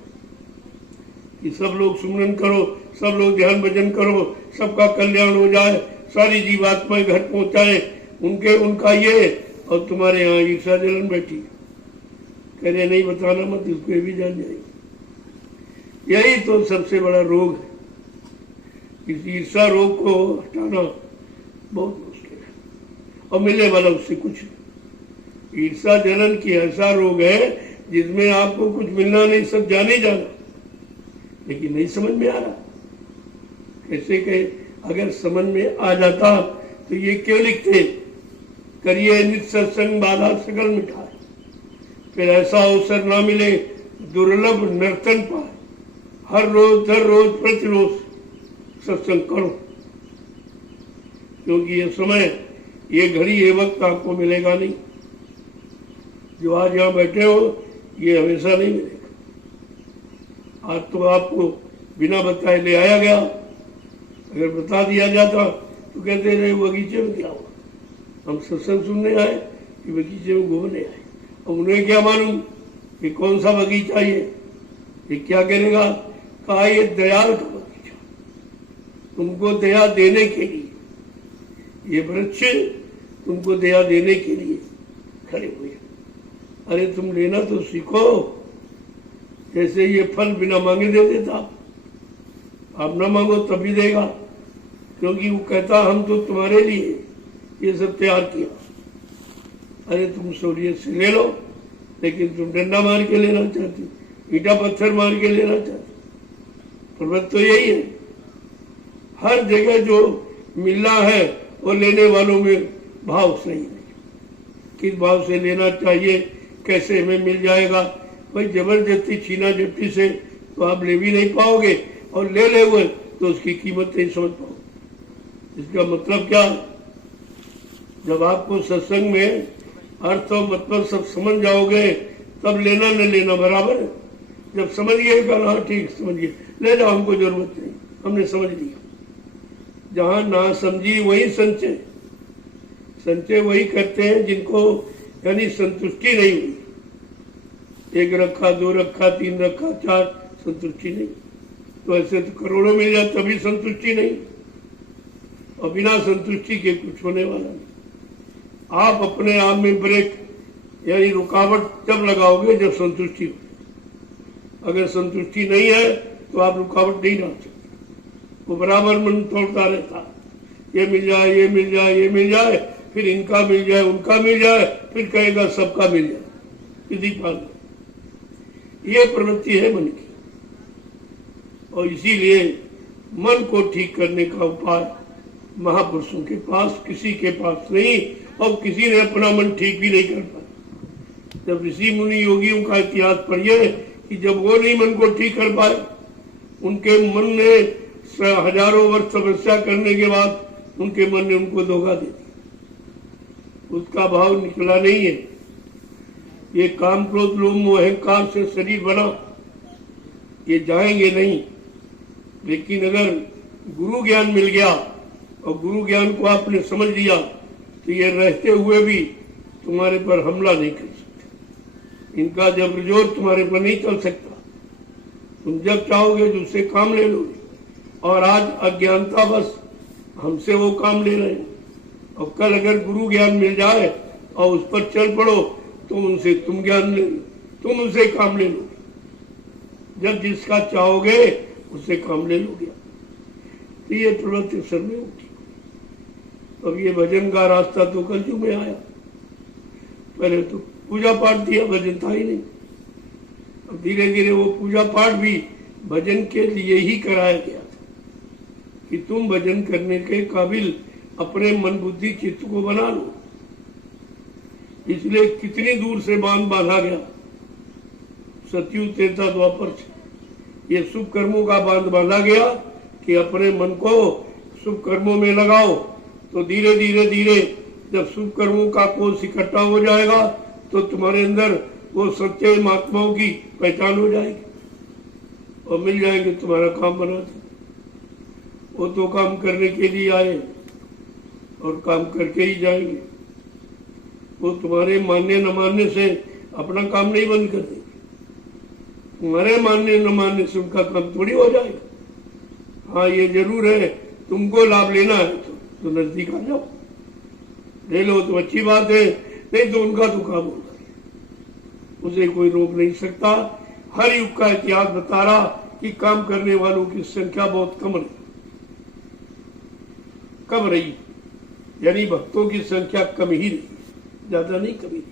कि सब लोग सुमरन करो, सब लोग ध्यान भजन करो, सबका कल्याण हो जाए, सारी जीवात्माएं घर पहुंचाए। उनके उनका ये, और तुम्हारे यहाँ ईर्षा जलन बैठी, कह रहे नहीं बताना मत, इसको ये भी जान जाएगी। यही तो सबसे बड़ा रोग है। इस ईर्षा रोग को हटाना बहुत मुश्किल है, और मिलने वाला उससे कुछ नहीं। ईर्षा जलन की ऐसा रोग है जिसमें आपको कुछ मिलना नहीं, सब जाने जाना, लेकिन नहीं समझ में आ रहा। कैसे कहे, अगर समझ में आ जाता तो ये क्यों लिखते, करिए नित सत्संग बाधा सकल मिठाए, फिर ऐसा अवसर ना मिले दुर्लभ नर्तन पाए। हर रोज प्रतिरोज सत्संग करो, क्योंकि ये समय, ये घड़ी, ये वक्त आपको मिलेगा नहीं। जो आज यहाँ बैठे हो ये हमेशा नहीं मिलेगा। आज तो आपको बिना बताए ले आया गया, अगर बता दिया जाता तो कहते रहे बगीचे में क्या हुआ, हम सत्संग सुनने आए कि बगीचे में घूमने आए। अब उन्हें क्या मालूम कि कौन सा बगीचा ये क्या करेगा। कहा ये दयाल का बगीचा, तुमको दया देने के लिए, ये वृक्ष तुमको दया देने के लिए खड़े हुए। अरे तुम लेना तो सीखो, जैसे ये फल बिना मांगे दे देता, आप ना मांगो तभी देगा, क्योंकि वो कहता हम तो तुम्हारे लिए ये सब तैयार किया। अरे तुम सहूलियत से ले लो, लेकिन तुम डंडा मार के लेना चाहती, ईटा पत्थर मार के लेना चाहती। पर्वत तो यही है, हर जगह जो मिलना है वो लेने वालों में भाव सही नहीं। किस भाव से लेना चाहिए, कैसे हमें मिल जाएगा, भाई जबरदस्ती छीना झपटी से तो आप ले भी नहीं पाओगे, और ले हुए तो उसकी कीमत नहीं समझ पाओगे। इसका मतलब क्या, जब आपको सत्संग में अर्थ और मतलब सब समझ जाओगे तब लेना न लेना बराबर है। जब समझ गए कहा हाँ ठीक समझ गए, ले जाओ, हमको जरूरत नहीं, हमने समझ लिया। जहां ना समझी वही संचय, संचय वही करते हैं जिनको यानी संतुष्टि नहीं हुई। एक रखा, दो रखा, तीन रखा, चार, संतुष्टि नहीं। तो ऐसे तो करोड़ों मिल जाए तभी संतुष्टि नहीं, और बिना संतुष्टि के कुछ होने वाला नहीं। आप अपने आप में ब्रेक यानी रुकावट तब लगाओगे जब संतुष्टि हो। अगर संतुष्टि नहीं है तो आप रुकावट नहीं डाल सकते। वो बराबर मन तोड़ता रहता, ये मिल जाए, ये मिल जाए, ये मिल जाए, फिर इनका मिल जाए, उनका मिल जाए, फिर कहेगा सबका मिल जाए, किसी पाल। ये प्रवृत्ति है मन की, और इसीलिए मन को ठीक करने का उपाय महापुरुषों के पास, किसी के पास नहीं, और किसी ने अपना मन ठीक भी नहीं कर पाया। जब ऋषि मुनि योगियों का इतिहास पढ़िए कि जब वो नहीं मन को ठीक कर पाए, उनके मन ने हजारों वर्ष तपस्या करने के बाद उनके मन ने उनको धोखा दे दिया, उसका भाव निकला नहीं है। ये काम क्रोध लोभ मोह अहंकार से शरीर बना, ये जाएंगे नहीं। लेकिन अगर गुरु ज्ञान मिल गया और गुरु ज्ञान को आपने समझ लिया तो ये रहते हुए भी तुम्हारे पर हमला नहीं कर सकते। इनका जबर जोर तुम्हारे पर नहीं चल सकता। तुम जब चाहोगे तो उससे काम ले लोगे, और आज अज्ञानता बस हमसे वो काम ले रहे हैं, और कल अगर गुरु ज्ञान मिल जाए और उस पर चल पड़ो तो उनसे तुम ज्ञान ले लो, तुम उनसे काम ले लोगे। जब जिसका चाहोगे उससे काम ले लोगे। तो ये प्रवृत्ति सर में उठी। अब ये भजन का रास्ता तो कलयुग में आया, पहले तो पूजा पाठ दिया, भजन था ही नहीं। अब धीरे धीरे वो पूजा पाठ भी भजन के लिए ही कराया गया था कि तुम भजन करने के काबिल अपने मन बुद्धि चित्त को बना लो। इसलिए कितनी दूर से बांध बांधा गया, सतयुग त्रेता द्वापर से ये शुभ कर्मों का बांध बांधा गया कि अपने मन को शुभ कर्मों में लगाओ। तो धीरे धीरे धीरे जब शुभ कर्मों का कोष इकट्ठा हो जाएगा तो तुम्हारे अंदर वो सच्चे महात्माओं की पहचान हो जाएगी और मिल जाएंगे तुम्हारा काम बना दे। वो तो काम करने के लिए आए और काम करके ही जाएंगे। वो तुम्हारे मानने न मानने से अपना काम नहीं बंद कर देंगे। तुम्हारे मानने न मानने से उनका काम थोड़ी हो जाएगा। हाँ ये जरूर है, तुमको लाभ लेना है तो नजदीक आ जाओ, ले लो तो अच्छी बात है, नहीं तो उनका तो काम होगा, उसे कोई रोक नहीं सकता। हर युग का इतिहास बता रहा कि काम करने वालों की संख्या बहुत कम रही, यानी भक्तों की संख्या कम ही रही, ज्यादा नहीं, कमी रही।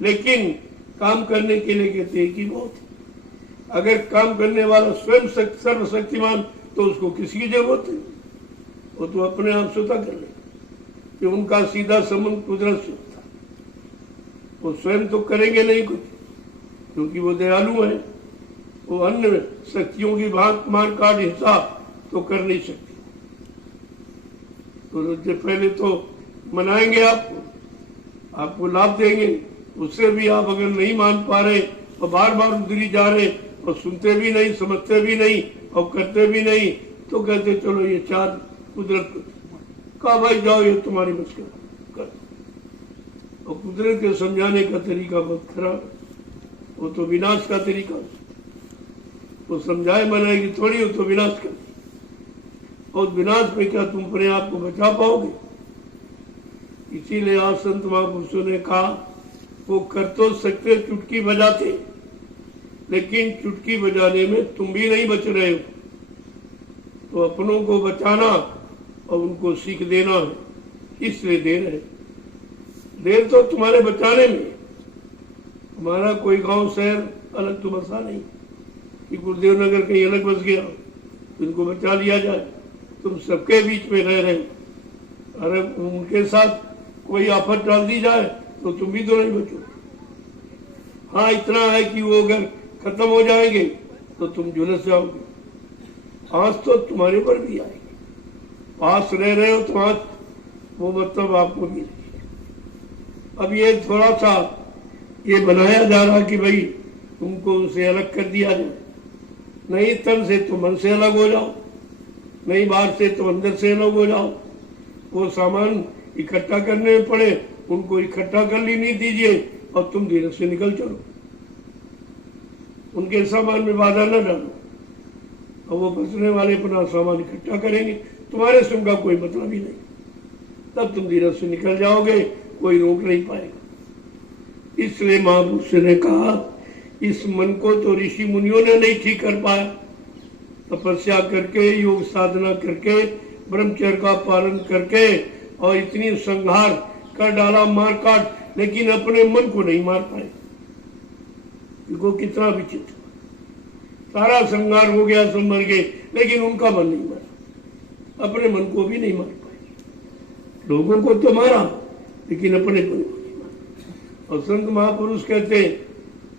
लेकिन काम करने के लिए कहते हैं कि बहुत, अगर काम करने वाला स्वयं सर्वशक्तिमान तो उसको किसी की जरूरत नहीं, वो तो अपने आप स्वतः कर ले, कि उनका सीधा संबंध कुदरत से होता, वो स्वयं तो करेंगे नहीं कुछ, क्योंकि वो दयालु है, वो अन्य शक्तियों की बात मार काट हिंसा तो कर नहीं सकते। तो पहले तो मनाएंगे आपको लाभ देंगे, उससे भी आप अगर नहीं मान पा रहे और बार बार उधरी जा रहे और सुनते भी नहीं, समझते भी नहीं और करते भी नहीं, तो कहते चलो ये चार कुदरत कहा भाई जाओ, ये तुम्हारी बस कर। और कुदरत के समझाने का तरीका बहुत खराब, वो तो विनाश का तरीका, वो समझाए मनाएगी थोड़ी, हो तो विनाश कर, और विनाश में क्या तुम अपने आप को बचा पाओगे? इसीलिए आज संत महापुरुषों ने कहा वो कर तो सकते चुटकी बजाते, लेकिन चुटकी बजाने में तुम भी नहीं बच रहे हो, तो अपनों को बचाना और उनको सीख देना है, इसलिए दे रहे। देर तो तुम्हारे बचाने में, हमारा कोई गांव शहर अलग तो बसा नहीं कि गुरुदेव नगर कहीं अलग बस गया, इनको बचा लिया जाए। तुम सबके बीच में रह रहे हो, अरे उनके साथ कोई आफत डाल दी जाए तो तुम भी तो नहीं बचो। हाँ, इतना है कि वो अगर खत्म हो जाएंगे तो तुम झुलस जाओगे, आज तो तुम्हारे पर भी आएंगे। पास रह रहे हो तो आज वो मतलब आपको भी नहीं। अब ये थोड़ा सा ये बनाया जा रहा कि भाई तुमको उनसे अलग कर दिया जाए, नहीं तन से तो मन से अलग हो जाओ, नहीं बाहर से तो अंदर से अलग हो जाओ। वो सामान इकट्ठा करने में पड़े, उनको इकट्ठा कर लेने दीजिए और तुम धीरे से निकल चलो, उनके सामान में बाधा न डालो, और वो बचने वाले अपना सामान इकट्ठा करेंगे, तुम्हारे से उनका कोई मतलब ही नहीं, तब तुम धीरे से निकल जाओगे, कोई रोक नहीं पाएगा। इसलिए महापुरुष ने कहा इस मन को तो ऋषि मुनियों ने नहीं ठीक कर पाया, तपस्या करके, योग साधना करके, ब्रह्मचर्य का पालन करके और इतनी संहार कर डाला, मार काट, लेकिन अपने मन को नहीं मार पाए। देखो कितना विचित्र, सारा संहार हो गया, सब मर गए, लेकिन उनका मन नहीं मारा, अपने मन को भी नहीं मार पाए। लोगों को तो मारा लेकिन अपने मन को नहीं मारा। और संत महापुरुष कहते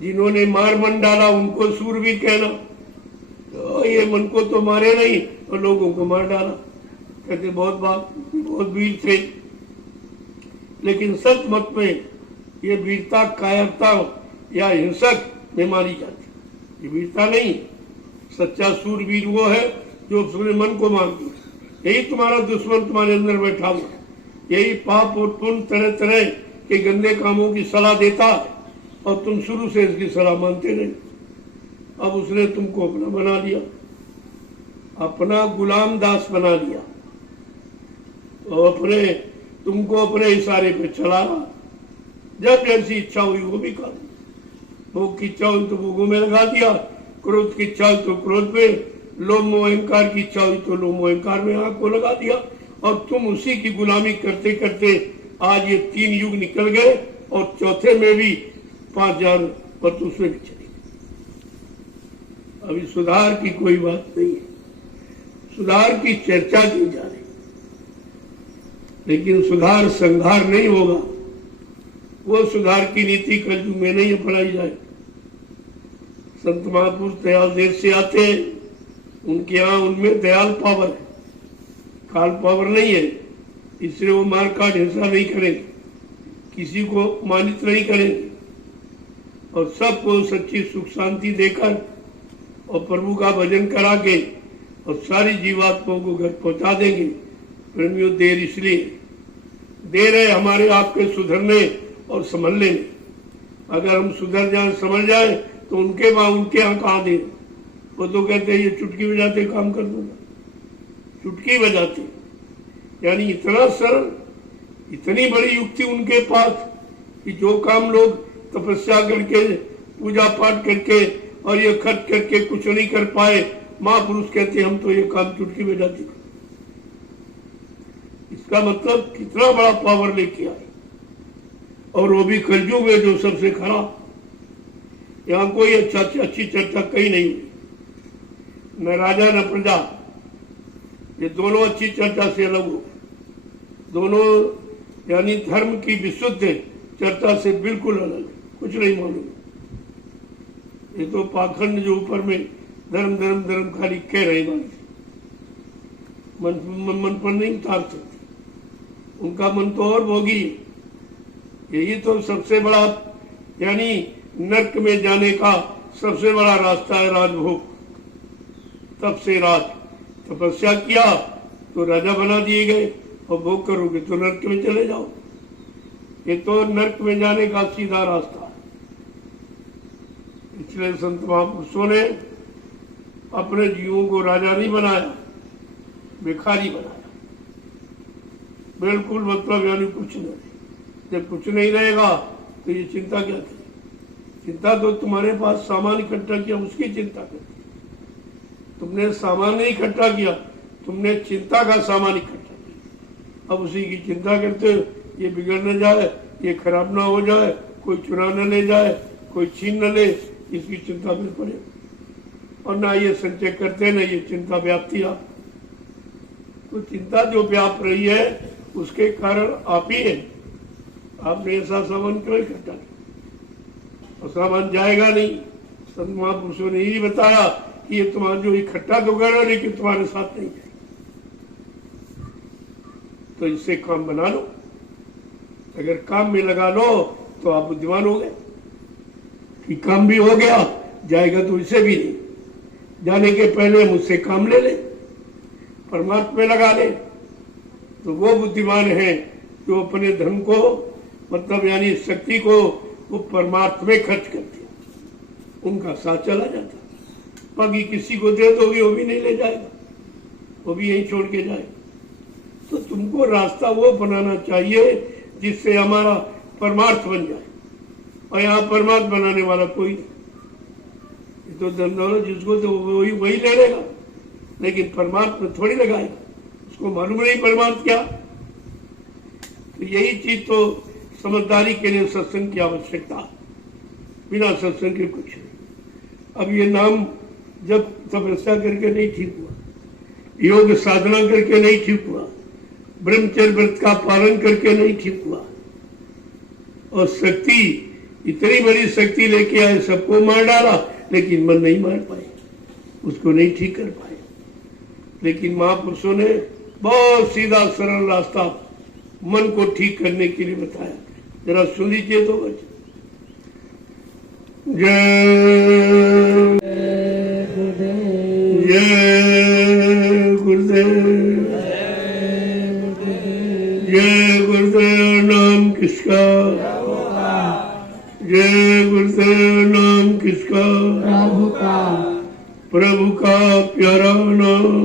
जिन्होंने मार मन डाला उनको सूरवीर कहना, तो ये मन को तो मारे नहीं और लोगों को मार डाला, कहते बहुत वीर थे। लेकिन सत मत में ये वीरता कायरता या हिंसक में मारी जाती, ये वीरता नहीं। सच्चा सूरवीर वो है जो अपने मन को मार दिया। यही तुम्हारा दुश्मन तुम्हारे अंदर बैठा हुआ, यही पाप और पुण्य तरह तरह के गंदे कामों की सलाह देता है और तुम शुरू से इसकी सलाह मानते रहे। अब उसने तुमको अपना बना लिया, अपना गुलाम दास बना लिया और तुमको अपने इशारे पे चला रहा। जब जैसी इच्छा हुई वो भी कर, भोग की इच्छा हुई तो भोगों में लगा दिया, क्रोध की इच्छा हुई तो क्रोध पे, लोभ मोह अहंकार की इच्छा हुई तो लोभ मोह अहंकार में आंख को लगा दिया, और तुम उसी की गुलामी करते करते आज ये 3 युग निकल गए और चौथे में भी 5000 वर्ष उसमें भी चले गए। अभी सुधार की कोई बात नहीं है, सुधार की चर्चा की जा रही, लेकिन सुधार संहार नहीं होगा। वो सुधार की नीति कलयुग में नहीं अपनाई जाए। संत महापुरुष दयाल देर से आते हैं, उनके यहाँ उनमें दयाल पावर है, काल पावर नहीं है, इसलिए वो मार काट हिंसा नहीं करेंगे, किसी को मानित नहीं करेंगे और सबको सच्ची सुख शांति देकर और प्रभु का भजन करा के और सारी जीवात्माओं को घर पहुंचा देंगे। प्रेमियों, देर इसलिए देर है हमारे आपके सुधरने और संभलने में। अगर हम सुधर जाए, समझ जाए तो उनके यहाँ कहाँ दे। वो तो कहते हैं ये चुटकी बजाते काम कर दूंगा, चुटकी बजाते, यानी इतना सरल इतनी बड़ी युक्ति उनके पास कि जो काम लोग तपस्या करके पूजा पाठ करके और ये खर्च करके कुछ नहीं कर पाए, महापुरुष कहते हम तो ये काम चुटकी में जाती। इसका मतलब कितना बड़ा पावर लेके आए, और वो भी कलयुग में जो सबसे खराब। यहाँ कोई अच्छी चर्चा कहीं नहीं हुई, न राजा न प्रजा, ये दोनों अच्छी चर्चा से अलग हो। दोनों यानी धर्म की विशुद्ध चर्चा से बिल्कुल अलग, कुछ नहीं मालूम। ये तो पाखंड जो ऊपर में धर्म धर्म धर्म खाली कह रहे मन पर नहीं उतार सकते। उनका मन तो और भोगी है। यही तो सबसे बड़ा यानी नर्क में जाने का सबसे बड़ा रास्ता है, राजभोग। तब से राज तपस्या किया तो राजा बना दिए गए, और भोग करोगे तो नर्क में चले जाओ। ये तो नर्क में जाने का सीधा रास्ता है। इसलिए संत महापुरुषों ने अपने जीवों को राजा नहीं बनाया, भिखारी बनाया। बिल्कुल मतलब यानी कुछ नहीं। जब कुछ नहीं रहेगा तो ये चिंता क्या थी? चिंता तो तुम्हारे पास सामान इकट्ठा किया उसकी चिंता करती। तुमने सामान नहीं इकट्ठा किया, तुमने चिंता का सामान इकट्ठा किया। अब उसी की चिंता करते हो, ये बिगड़ न जाए, ये खराब ना हो जाए, कोई चुरा न ले जाए, कोई छीन न ले, इसकी चिंता में पड़े। और ना ये संचय करते न ये चिंता व्याप्ति आप। तो चिंता जो व्याप रही है उसके कारण आप ही है। आपने ऐसा सामान क्यों इकट्ठा किया? और सामान जाएगा नहीं। संत महापुरुषों ने यही बताया कि ये तुम्हारा जो इकट्ठा तो करो लेकिन तुम्हारे साथ नहीं जाए। तो इससे काम बना लो। अगर काम में लगा लो तो आप बुद्धिमान हो गए कि काम भी हो गया, जाएगा तो इसे भी नहीं। जाने के पहले मुझसे काम ले ले, परमात्मा में लगा ले, तो वो बुद्धिमान है जो अपने धन को मतलब यानी शक्ति को वो परमात्मा में खर्च करते हैं। उनका साथ चला जाता। बाकी किसी को दे दोगे वो भी नहीं ले जाएगा, वो भी यहीं छोड़ के जाएगा। तो तुमको रास्ता वो बनाना चाहिए जिससे हमारा परमार्थ बन जाए। और यहाँ परमार्थ बनाने वाला कोई नहीं। ये तो धन दौलत जिसको तो वही ले लेगा, लेकिन परमार्थ में थोड़ी लगाएगा। उसको मालूम नहीं परमार्थ क्या। तो यही चीज तो समझदारी के लिए सत्संग की आवश्यकता। बिना सत्संग के कुछ नहीं। अब ये नाम जब तपस्या करके नहीं ठीक हुआ, योग साधना करके नहीं ठीक हुआ, ब्रह्मचर्य व्रत का पालन करके नहीं ठीक हुआ, और शक्ति इतनी बड़ी शक्ति लेके आए, सबको मार डाला, लेकिन मन नहीं मार पाए, उसको नहीं ठीक कर पाए। लेकिन महापुरुषों ने बहुत सीधा सरल रास्ता मन को ठीक करने के लिए बताया। जरा सुन लीजिए तो बच्चे। जय गुरुदेव, जय गुरुदेव। नाम किसका? जय गुरुदेव। नाम किसका? प्रभु का। प्रभु का प्यारा नाम।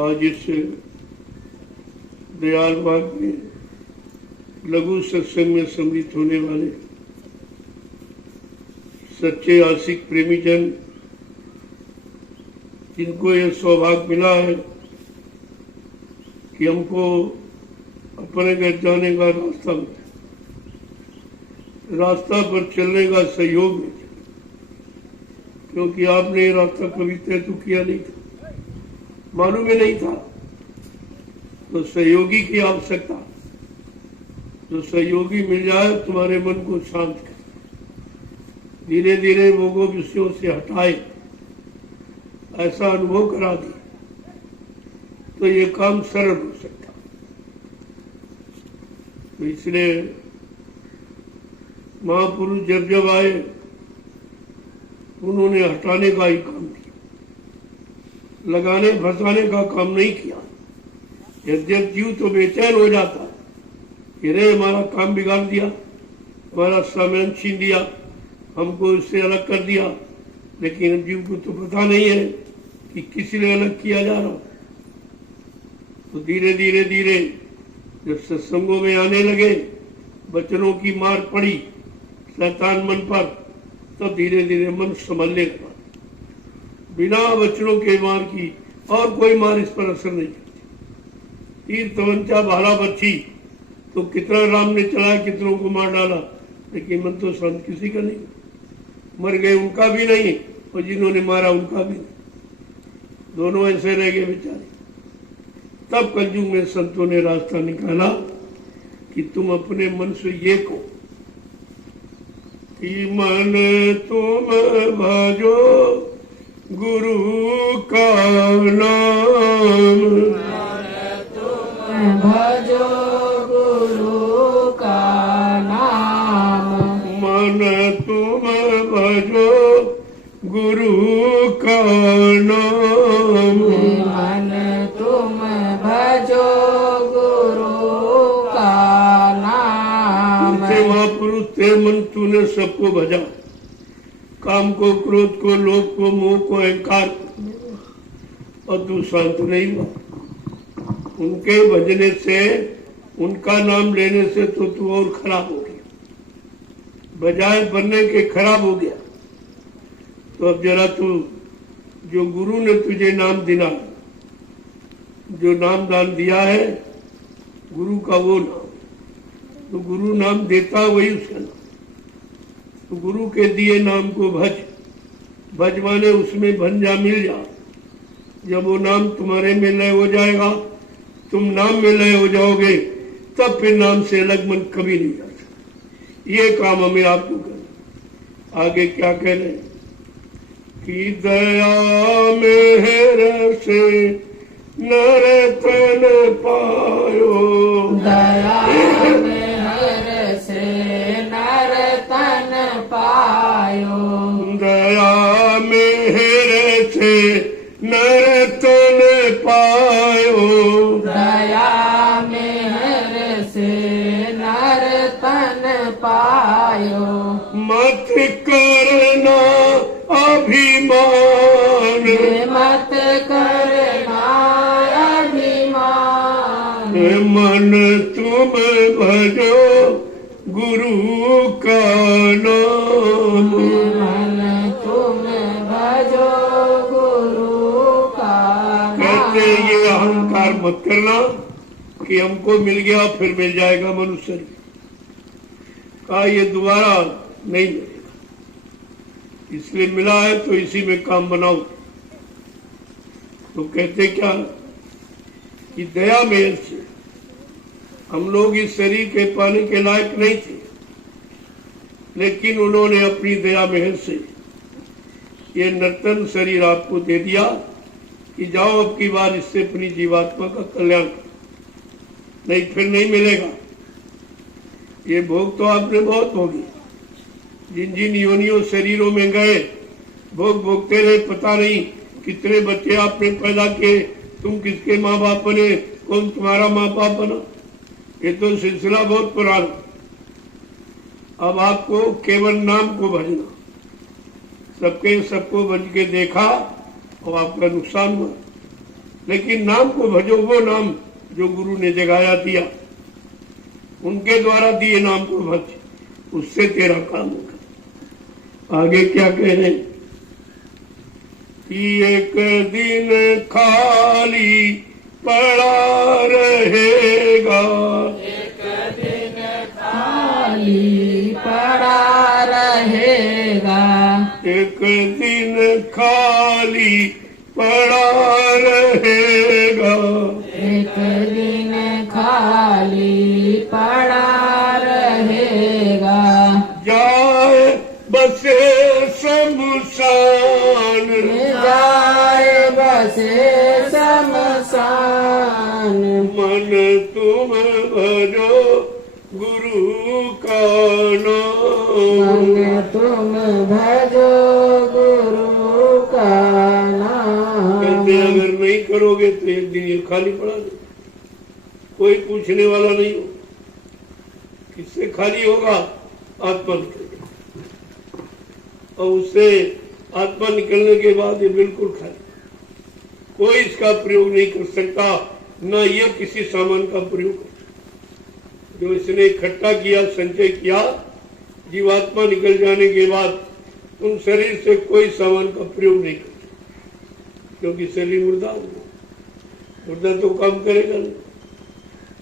आज इस दयाल बाग में लघु सत्संग में सम्मिलित होने वाले सच्चे आशिक प्रेमी जन, जिनको यह सौभाग्य मिला है कि हमको अपने घर जाने का रास्ता पर चलने का सहयोग मिला, क्योंकि आपने ये रास्ता कभी तय तो किया नहीं था, मालूम ही नहीं था। तो सहयोगी की आवश्यकता, जो सहयोगी मिल जाए तुम्हारे मन को शांत कर, धीरे धीरे भोगों विषयों से हटाए, ऐसा अनुभव करा दे, तो ये काम सरल हो सकता। तो इसलिए महापुरुष जब जब आए उन्होंने हटाने का ही काम किया, लगाने फंसाने का काम नहीं किया। यद्यप जीव तो बेचैन हो जाता है कि रे हमारा काम बिगाड़ दिया, हमारा सामान छीन दिया, हमको इससे अलग कर दिया, लेकिन जीव को तो पता नहीं है कि किसी ने अलग किया जा रहा। तो धीरे धीरे धीरे जब सत्संगों में आने लगे, वचनों की मार पड़ी शैतान मन पर, तब धीरे धीरे मन संभलने लगा। बिना वचनों के मार की और कोई मार इस पर असर नहीं करती। तीर तमंचा भाला बच्ची तो कितना राम ने चलाया, कितनों को मार डाला, लेकिन मन तो शांत किसी का नहीं। मर गए उनका भी नहीं और जिन्होंने मारा उनका भी नहीं, दोनों ऐसे रह गए बेचारे। तब कलयुग में संतों ने रास्ता निकाला कि तुम अपने मन से ये कहो कि मन तुम भजो गुरु का नाम, भजो गुरु का नाम, मन तुम भजो गुरु का नाम, मन तुम भजो गुरु का नाम। थे महापुरुष थे मन तूने सबको भजा, काम को, क्रोध को, लोभ को, मोह को, अहंकार को, और तू शांत नहीं हुआ। उनके भजने से, उनका नाम लेने से तो तू और खराब हो गया, बजाय बनने के खराब हो गया। तो अब जरा तू, जो गुरु ने तुझे नाम दिया, जो नाम दान दिया है गुरु का, वो नाम, तो गुरु नाम देता वही उसका नाम। तो गुरु के दिए नाम को भज, भज माने उसमें भन जा, मिल जा। जब वो नाम तुम्हारे में लय हो जाएगा, तुम नाम में लय हो जाओगे, तब फिर नाम से अलग मन कभी नहीं जा सकता। ये काम हमें आपको करना। आगे क्या कह रहे हैं कि दया मेहर से नर तन पायो, दया मेहर से नर तन पायो, दया मेहर से नर तन पायो, दया मेहर से नर तन पायो, मत करना अभिमान, मत करना अभिमान, मन तुम भजो गुरु का नाम, मन तुम भजो गुरु का कहते हैं ये अहंकार मत करना कि हमको मिल गया फिर मिल जाएगा मनुष्य का, ये दोबारा नहीं मिलेगा। इसलिए मिला है तो इसी में काम बनाओ। तो कहते क्या कि दया मेहर से हम लोग इस शरीर के पाने के लायक नहीं थे, लेकिन उन्होंने अपनी दया मेहर से ये नर्तन शरीर आपको दे दिया कि जाओ अब की बार इससे अपनी जीवात्मा का कल्याण करो, नहीं फिर नहीं मिलेगा। ये भोग तो आपने बहुत भोगी, जिन जिन योनियों शरीरों में गए भोग भोगते रहे, पता नहीं कितने बच्चे आपने पैदा किए, तुम किसके माँ बाप बने, कौन तुम्हारा माँ बाप बना, ये तो सिलसिला बहुत पुराना। अब आपको केवल नाम को भजना, सबके सबको भज के देखा और आपका नुकसान हुआ, लेकिन नाम को भजो, वो नाम जो गुरु ने जगाया दिया, उनके द्वारा दिए नाम को भज, उससे तेरा काम होगा। आगे क्या कह रहे हैं कि एक दिन खाली पड़ा रहेगा, एक दिन खाली पड़ा रहेगा, एक दिन खाली पड़ा रहेगा, एक दिन खाली पड़ा रहेगा, जाए बसे शमशान, जाए बसे शमशान, मन तुम भजो गुरु का नाम, मन तुम भजो गुरु का नाम। कहते अगर नहीं करोगे तो एक दिन ये खाली पड़ा दे, कोई पूछने वाला नहीं हो। किससे खाली होगा? आत्मा निकलेगा, और उससे आत्मा निकलने के बाद ये बिल्कुल खाली, कोई इसका प्रयोग नहीं कर सकता। न ये किसी सामान का प्रयोग जो इसने इकट्ठा किया, संचय किया, जीवात्मा निकल जाने के बाद तुम शरीर से कोई सामान का प्रयोग नहीं करते, क्योंकि शरीर मुर्दा हो गया। मुर्दा तो काम करेगा नहीं,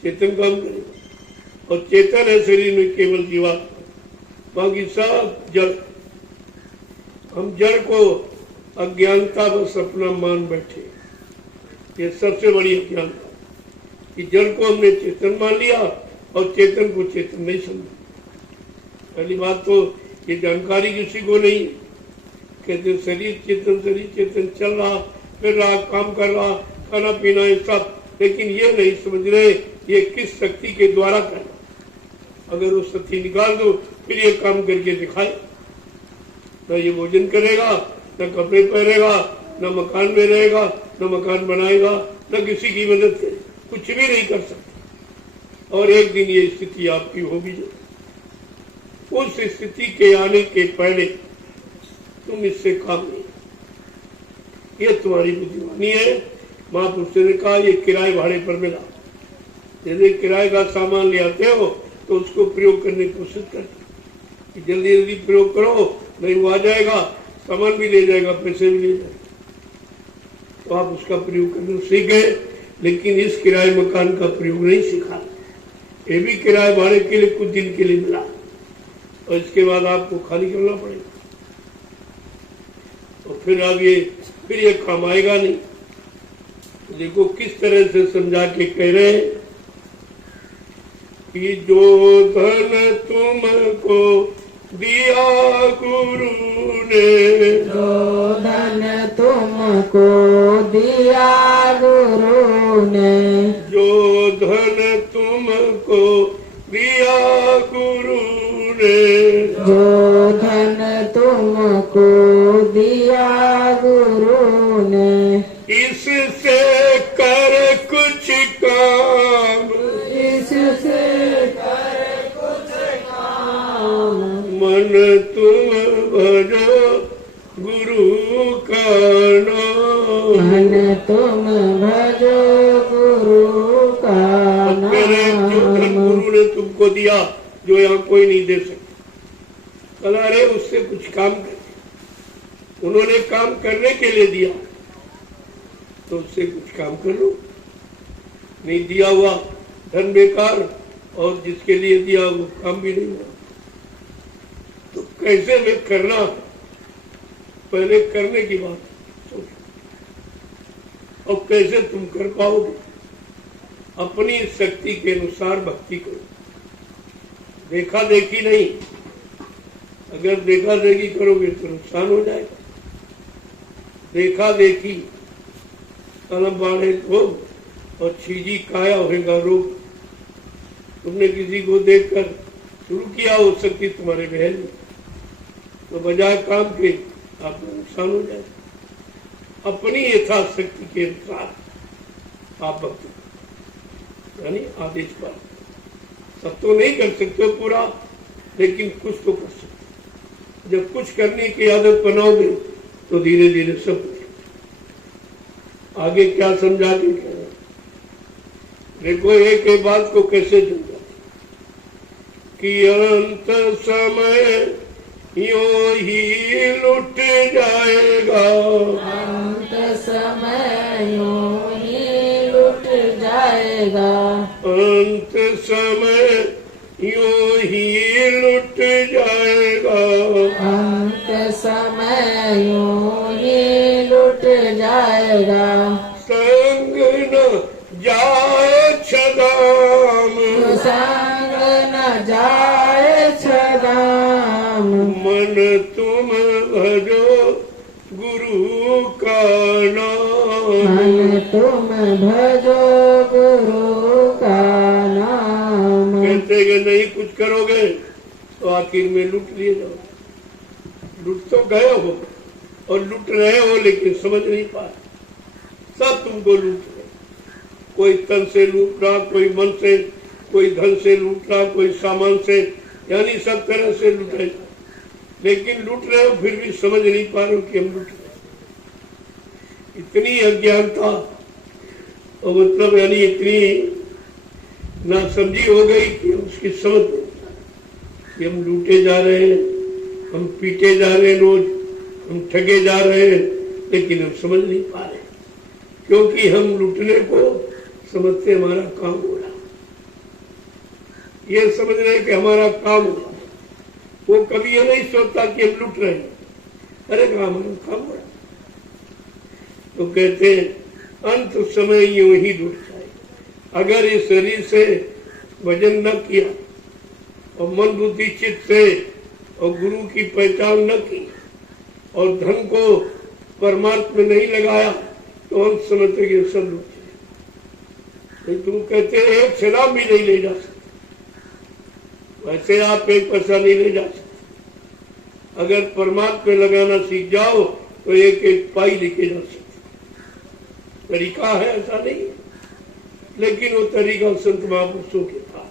चेतन काम करेगा, और चेतन है शरीर में केवल जीवात्मा, बाकी सब जड़। हम जड़ को अज्ञानता बस अपना मान बैठे, ये सबसे बड़ी अज्ञानता कि जड़ को हमने चेतन मान लिया और चेतन को चेतन नहीं समझा। पहली बात तो ये जानकारी किसी को नहीं, कहते शरीर चेतन चल रहा, फिर रहा, काम कर रहा, खाना पीना ये सब, लेकिन ये नहीं समझ रहे ये किस शक्ति के द्वारा करना। अगर वो शक्ति निकाल दो फिर ये काम करके दिखाए, न ये भोजन करेगा, न कपड़े पहनेगा, न मकान में रहेगा, न मकान बनाएगा, न किसी की मदद करे, कुछ भी नहीं कर सकता। और एक दिन ये स्थिति आपकी होगी, जो उस स्थिति के आने के पहले तुम इससे काम नहीं, ये तुम्हारी बुद्धिमानी है। महापुरुष ने कहा ये किराए भाड़े पर मिला, यदि किराए का सामान ले आते हो तो उसको प्रयोग करने की कोशिश करते, जल्दी जल्दी प्रयोग करो, नहीं वो आ जाएगा, सामान भी ले जाएगा, पैसे भी ले जाएगा, तो आप उसका प्रयोग करना सीख गए। लेकिन इस किराए मकान का प्रयोग नहीं सीखा, ये भी किराए भाड़े के लिए कुछ दिन के लिए मिला, और इसके बाद आपको खाली करना पड़ेगा, और फिर अब ये काम आएगा नहीं। देखो किस तरह से समझा के कह रहे हैं कि जो धन तुमको दिया गुरु ने, जो धन तुमको दिया गुरु ने, जो धन तुमको दिया गुरु ने, जो धन तुमको दिया गुरु ने, इससे कर कुछ काम, इससे कर कुछ काम, मन तुम भजो गुरु का नाम, मन तुम भजो गुरु का मेरे जो धन नाम। गुरु ने तुमको दिया, जो यहाँ कोई नहीं दे सकता, कला रे उससे कुछ काम कर, उन्होंने काम करने के लिए दिया तो उससे कुछ काम कर लो, नहीं दिया हुआ धन बेकार, और जिसके लिए दिया वो काम भी नहीं हुआ, तो कैसे में करना, पहले करने की बात सोचो, और कैसे तुम कर पाओगे। अपनी शक्ति के अनुसार भक्ति करो, देखा देखी नहीं, अगर देखा देखी करोगे तो नुकसान हो जाएगा। देखा देखी तलब बाढ़े रोग और छीजी काया होगा रोग। तुमने किसी को देखकर शुरू किया, हो सकती तुम्हारे बहन में, तो बजाय काम के आपको नुकसान हो जाएगा। अपनी यथाशक्ति के अनुसार आप भक्ति करो, यानी आदेश पर। सब तो नहीं कर सकते पूरा, लेकिन कुछ तो कर सकते। जब कुछ करने की आदत बनाओगे तो धीरे धीरे सब आगे क्या समझा के कह रहे, देखो एक एक बात को कैसे समझा कि अंत समय यूं ही लुट जाएगा, अंत समय यूं ही लुट जाएगा, अंत समय यूं ही लुट जाएगा, अंत समय यूं ही लुट जाएगा। संग न जाए छदाम, संग न जाए छदाम, मन तुम भजो गुरु का नाम, मन तुम भजो गुरु का नाम। कहते कि नहीं कुछ करोगे तो आखिर में लूट लिए जाओ। लूट तो गए हो और लूट रहे हो, लेकिन समझ नहीं पाए, सब तुमको लूट रहे। कोई तन से लूट रहा, कोई मन से, कोई धन से लूट रहा, कोई सामान से, यानी सब तरह से लूट रहे, लेकिन लूट रहे हो फिर भी समझ नहीं पा रहे हो कि हम लूट रहे। इतनी अज्ञानता और मतलब यानी इतनी नासमझी हो गई कि उसकी समझ नहीं कि हम लूटे जा रहे हैं, हम पीटे जा रहे हैं, रोज हम ठगे जा रहे हैं, लेकिन हम समझ नहीं पा रहे क्योंकि हम लूटने को समझते हमारा काम हो रहा, ये समझ रहे कि हमारा काम हो रहा। वो कभी ये नहीं सोचता कि हम लूट रहे हैं, अरे काम हो रहा। तो कहते हैं अंत समय यूं ही लूट जाए। अगर इस शरीर से भजन न किया और मन बुद्धि चित्त से और गुरु की पहचान न की और धन को परमात्मा में नहीं लगाया तो हम समझते कि सब लूट जाए। तुम कहते एक सलाम भी नहीं ले जा सकते, वैसे आप एक पैसा नहीं ले जा सकते। अगर परमात्मा में लगाना सीख जाओ तो एक एक पाई लेके जा सकते। तरीका है, ऐसा नहीं है, लेकिन वो तरीका संत महापुरुषों के पास।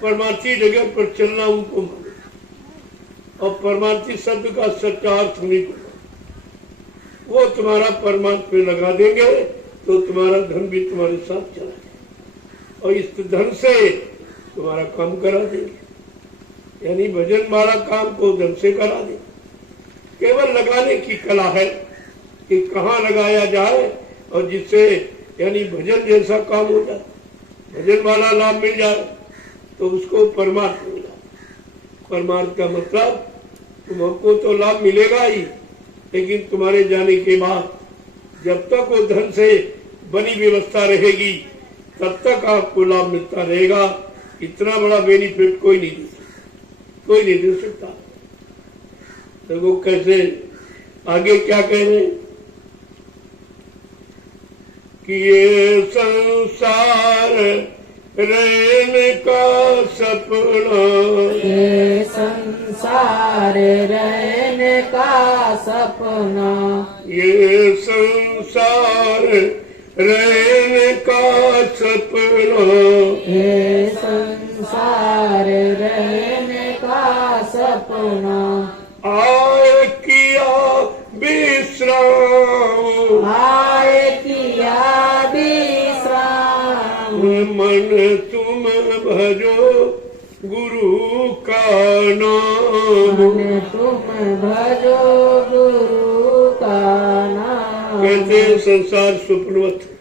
परमार्थी जगह पर चलना उनको मालूम और परमार्थी शब्द का सच्चा अर्थ उन्हीं को मालूम। वो तुम्हारा परमात्मा में लगा देंगे तो तुम्हारा धन भी तुम्हारे साथ चला जाएगा और इस धन से तुम्हारा काम करा देंगे। यानी भजन वाला काम को धन से करा देंगे। केवल लगाने की कला है कि कहाँ लगाया जाए और जिससे यानी भजन जैसा काम हो जाए, भजन वाला लाभ मिल जाए तो उसको परमार्थ मिला। परमार्थ का मतलब तुमको तो लाभ मिलेगा ही, लेकिन तुम्हारे जाने के बाद जब तक वो धन से बनी व्यवस्था रहेगी तब तक आपको लाभ मिलता रहेगा। इतना बड़ा बेनिफिट कोई नहीं दे सकता, कोई नहीं दे सकता। देखो कैसे आगे क्या कह रहे हैं कि ये संसार रहने का सपना, ये संसार रहने का सपना, ये संसार रहने का सपना, ये संसार रहने का सपना, आए किया विश्राम, आए किया विश्राम, मन तुम भजो गुरु का नाम, मन तुम भजो गुरु का नाम। कहते हैं संसार स्वप्नवत है।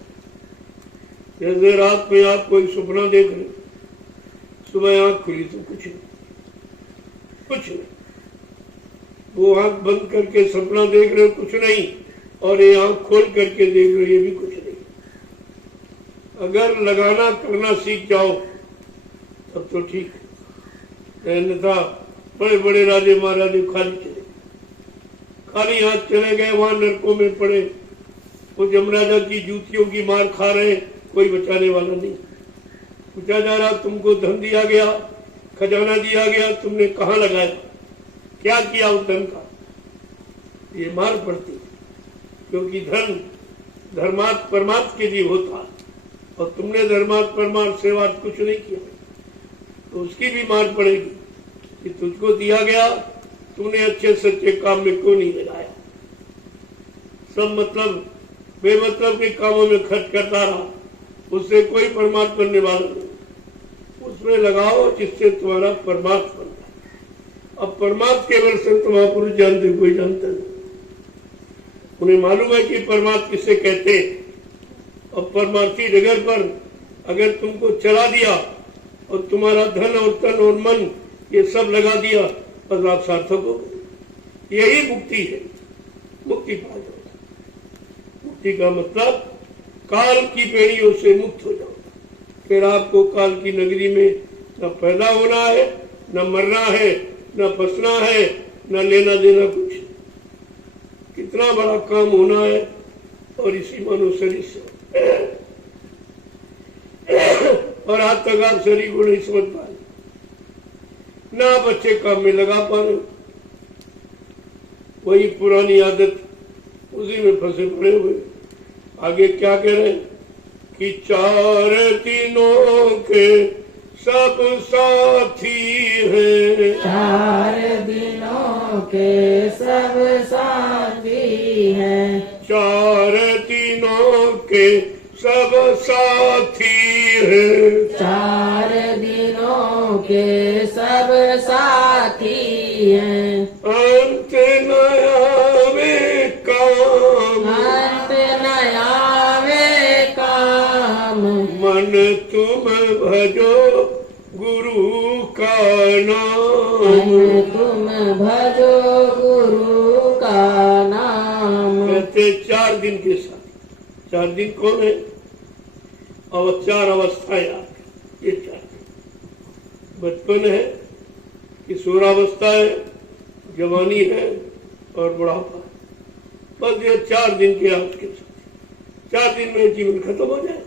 जैसे रात में आप कोई सपना देख रहे, सुबह आंख खुली तो कुछ नहीं, कुछ नहीं। वो आंख बंद करके सपना देख रहे हो, कुछ नहीं, और ये आंख खोल करके देख रहे हो, ये भी कुछ नहीं। अगर लगाना करना सीख जाओ तब तो ठीक है, अन्यथा बड़े बड़े राजे महाराजे खाली हाथ चले गए, वहां नरकों में पड़े, वो यमराजा की जूतियों की मार खा रहे, कोई बचाने वाला नहीं। पूछा जा रहा तुमको धन दिया गया, खजाना दिया गया, तुमने कहाँ लगाया, क्या किया उस धन का? ये मार पड़ती, क्योंकि धन धर्मार्थ परमार्थ के लिए होता है और तुमने धर्मार्थ परमार्थ सेवार्थ कुछ नहीं किया तो उसकी भी मार पड़ेगी कि तुझको दिया गया, तूने अच्छे सच्चे काम में क्यों नहीं लगाया। सब मतलब बेमतलब के कामों में खर्च करता रहा, उससे कोई परमार्थ बनने वाला नहीं। उसमें लगाओ जिससे तुम्हारा परमार्थ बन जाए। अब परमार्थ केवल संत महापुरुष जानते, कोई जानता नहीं। उन्हें मालूम है कि परमार्थ किसे कहते हैं। और परमार्थी जगह पर अगर तुमको चला दिया और तुम्हारा धन और तन और मन ये सब लगा दिया, बस आप सार्थक हो गए। यही मुक्ति है, मुक्ति पा जाओ। मुक्ति का मतलब काल की बेड़ियों से मुक्त हो जाओ। फिर आपको काल की नगरी में न पैदा होना है, न मरना है, न बसना है, न लेना देना कुछ। कितना बड़ा काम होना है और इसी मानो शरीर से और आज तक आप शरीर को नहीं समझ पा रहे, ना आप अच्छे काम में लगा पा रहे, वही पुरानी आदत, उसी में फंसे पड़े हुए। आगे क्या कह रहे हैं कि चार दिनों के सब साथी हैं, चार दिनों के सब साथी हैं, चार दिनों दिनों के सब साथी हैं। 4 दिनों के सब साथी हैं। अंत न आवे काम, अंत न आवे काम। मन तुम भजो गुरु का नाम। मन तुम भजो गुरु का नाम। कहते 4 दिन के साथ। 4 दिन कौन है? और 4 अवस्थाएं आपकी। ये 4 दिन बचपन है, किशोरावस्था है, जवानी है और बुढ़ापा है। बस ये 4 दिन के आपके साथ। 4 दिन में जीवन खत्म हो जाए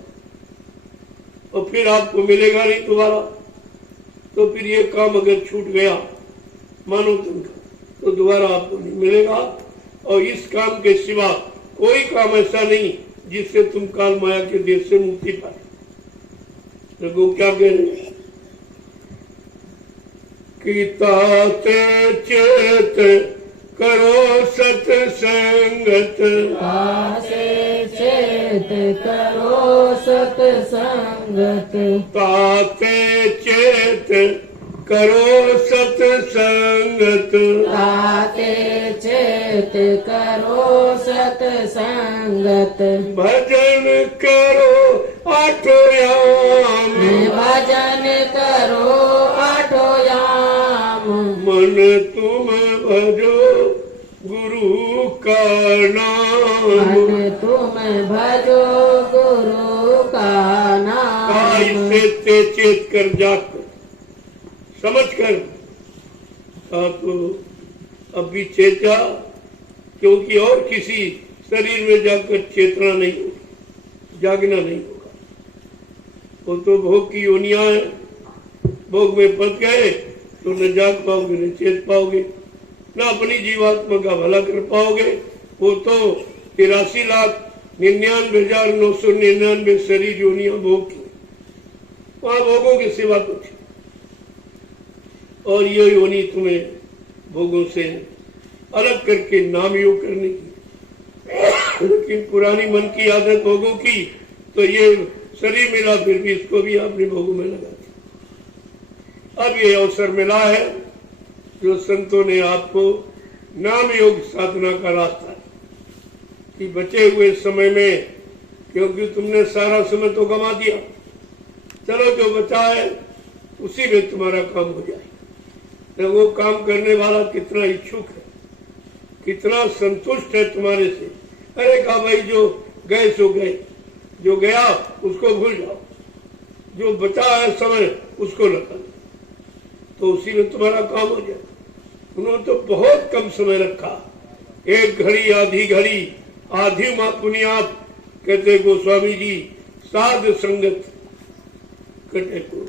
और फिर आपको मिलेगा नहीं दोबारा। तो फिर ये काम अगर छूट गया मानो तुमका, तो दोबारा आपको नहीं मिलेगा। और इस काम के सिवा कोई काम ऐसा नहीं जिससे तुम काल माया के देश से मुक्ति पाए। तो क्या कह रहे हैं कि ताते चेत करो सत्संगत। तासे चेत करो सत्संगत। ताते चेत करो सत्संगत। ताते चेत करो सत्संगत। भजन करो आठोयाम। भजन करो आठोयाम। मन तुम भजो गुरु का नाम। मन तुम भजो गुरु का नाम। इससे चेत कर जाकर समझ कर तो अब भी चेता, क्योंकि और किसी शरीर में जाकर चेतना नहीं होगी, जागना नहीं होगा। वो तो भोग की योनियां है, भोग में फंस गए तो न जाग पाओगे न चेत पाओगे, न अपनी जीवात्मा का भला कर पाओगे। वो तो 83,99,999 शरीर योनियां भोग की, वहां भोगों के सिवा कुछ। और ये योनि तुम्हें भोगों से अलग करके नाम योग करने की। लेकिन पुरानी मन की आदत भोगों की, तो ये शरीर मिला फिर भी इसको भी अपने भोगों में लगा दिया। अब ये अवसर मिला है जो संतों ने आपको नाम योग साधना का रास्ता है कि बचे हुए समय में, क्योंकि तुमने सारा समय तो गंवा दिया, चलो जो बचा है उसी में तुम्हारा काम हो जाए। तो वो काम करने वाला कितना इच्छुक है, कितना संतुष्ट है तुम्हारे से। अरे कहा भाई जो गए सो गए, जो गया उसको भूल जाओ, जो बचा है समय उसको लगा दो, तो उसी में तुम्हारा काम हो जाए। उन्होंने तो बहुत कम समय रखा, 1 घड़ी आधी घड़ी, आधी माँ पुनियाप। कहते गोस्वामी जी साध संगत कटे को।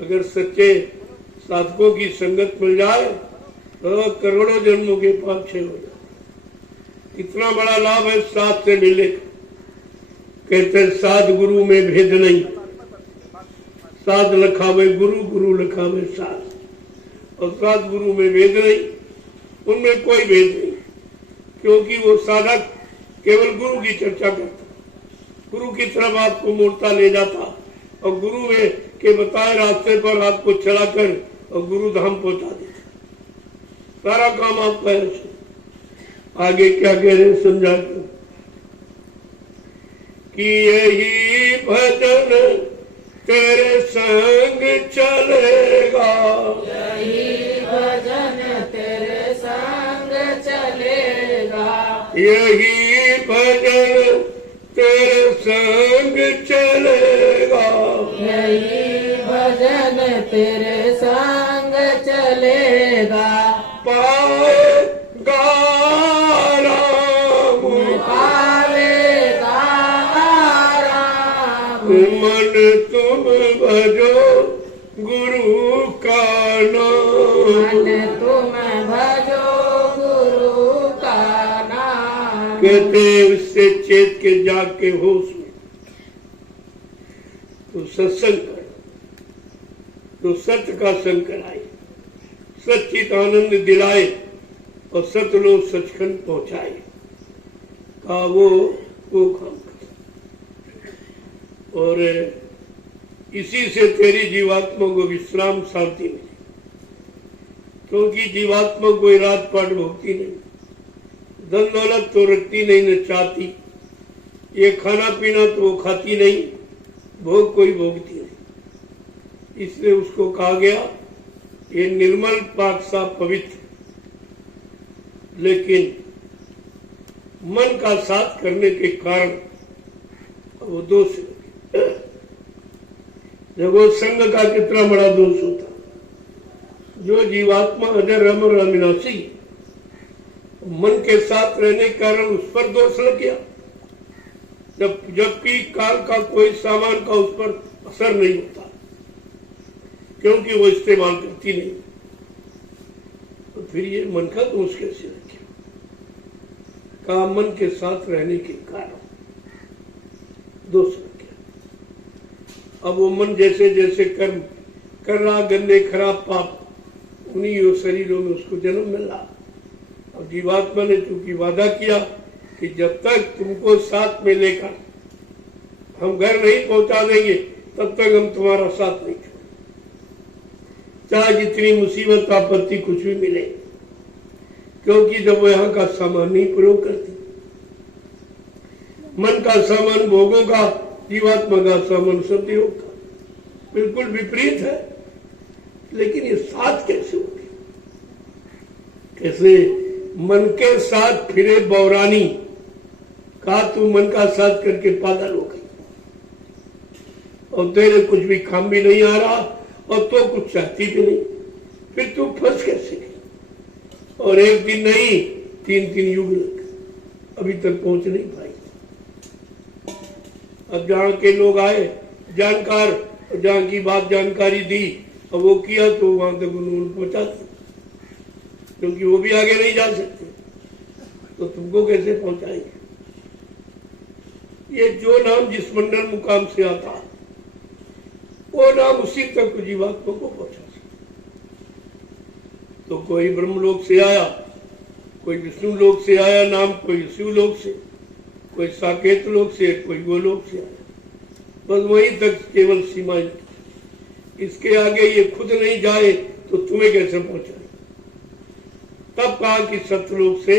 अगर सच्चे साधकों की संगत मिल जाए तो करोड़ों जन्मों के पाप क्षय हो जाए। इतना बड़ा लाभ है साथ से मिलने का। कहते साध गुरु में भेद नहीं, साध लखावे गुरु, गुरु लखावे साध। और साध गुरु में भेद नहीं, उनमें कोई भेद नहीं, क्योंकि वो साधक केवल गुरु की चर्चा करता, गुरु की तरफ आपको मोड़ता ले जाता और गुरु में के बताए रास्ते पर आपको चलाकर और गुरु धाम पहुंचा देता। सारा काम आपका है। आगे क्या कह रहे समझा कि यही भजन तेरे संग चलेगा। यही भजन तेरे संग चलेगा। यही भजन तेरे संग चलेगा। यही भजन तेरे संग चलेगा। पाएगा राम, पावेगा राम। मन तुम भजो गुरु का नाम। मन तुम भजो गुरु का नाम। कहते उससे चेत के जाग के होश में तो सत्संग कर, तो सत्य का संग कराए, सच्चित आनंद दिलाए और सतलोक सचखंड पहुंचाए। का वो वो काम कर, और इसी से तेरी जीवात्मा को विश्राम शांति मिली, क्योंकि जीवात्मा कोई रात पाट भोगती नहीं, धन दौलत तो रखती नहीं, न चाहती, ये खाना पीना तो वो खाती नहीं, भोग कोई भोगती नहीं। इसलिए उसको कहा गया ये निर्मल पाक सा पवित्र, लेकिन मन का साथ करने के कारण वो दोष, देखो संग का कितना बड़ा दोष होता। जो जीवात्मा अजर अमर अविनाशी, मन के साथ रहने के कारण उस पर दोष लग गया, जबकि काल का कोई सामान का उस पर असर नहीं होता, क्योंकि वो इस्तेमाल करती नहीं। तो फिर ये मन का दोष कैसे लग गया? कहा मन के साथ रहने के कारण दोष लग गया। अब वो मन जैसे जैसे कर्म कर रहा, गंदे खराब पाप, उन्हीं शरीरों में उसको जन्म मिल रहा। अब जीवात्मा ने चूंकि वादा किया कि जब तक तुमको साथ में लेकर हम घर नहीं पहुंचा देंगे, तब तक हम तुम्हारा साथ नहीं छोड़ेंगे, चाहे जितनी मुसीबत आपत्ति कुछ भी मिले, क्योंकि जब वो यहाँ का सामान नहीं प्रयोग करती, मन का सामान भोगों का, जीवात्मा का सामान सदयोग का, बिल्कुल विपरीत है। लेकिन ये साथ कैसे हो गया? कैसे मन के साथ फिरे बौरानी, कहा तू मन का साथ करके पागल हो गई, और तेरे कुछ भी काम भी नहीं आ रहा, और तो कुछ चाहती भी नहीं, फिर तू फंस कैसे गई? और एक दिन नहीं, 3-3 युग लग अभी तक पहुंच नहीं पाई। अब जहां के लोग आए जानकार, जहां की बात जानकारी दी और वो किया, तो वहां तक उन्होंने पहुंचा दिया, क्योंकि वो भी आगे नहीं जा सकते, तो तुमको कैसे पहुंचाएंगे? ये जो नाम जिस मंडल मुकाम से आता है, वो नाम उसी तक जीवात्मा को पहुंचा सकता। तो कोई ब्रह्मलोक से आया, कोई विष्णु लोक से आया नाम, कोई शिवलोक से, कोई साकेत लोक से, कोई गोलोक से आया, बस वहीं तक केवल सीमाएं। इसके आगे ये खुद नहीं जाए तो तुम्हें कैसे पहुंचाए? तब कहा कि सतलोक से,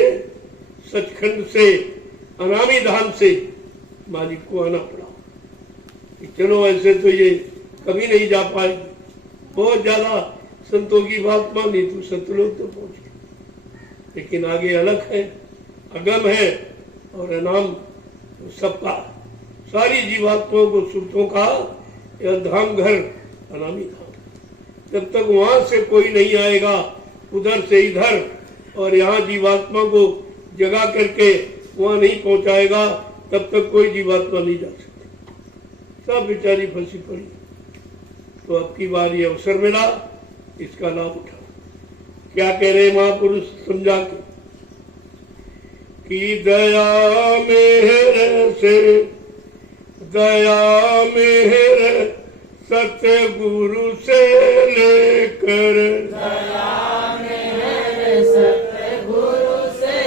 सचखंड से, अनामी धाम से मालिक को आना पड़ा कि चलो ऐसे तो ये कभी नहीं जा पाएगी, बहुत ज्यादा संतों की बात मानी तो सतलोक तो पहुंच गए, लेकिन आगे अलग है, अगम है और अनाम सबका, सारी जीवात्माओं को सुखों का यह धाम घर अनामी धाम। जब तक वहां से कोई नहीं आएगा, उधर से इधर, और यहाँ जीवात्मा को जगा करके वहां नहीं पहुंचाएगा, तब तक कोई जीवात्मा नहीं जा सकती। सब बेचारी फंसी पड़ी। तो अब की बार ये अवसर मिला, इसका लाभ उठा। क्या कह रहे महापुरुष समझा के कि दया मेहर से, दया मेहर सतगुरु से लेकर, दया मेहर सतगुरु से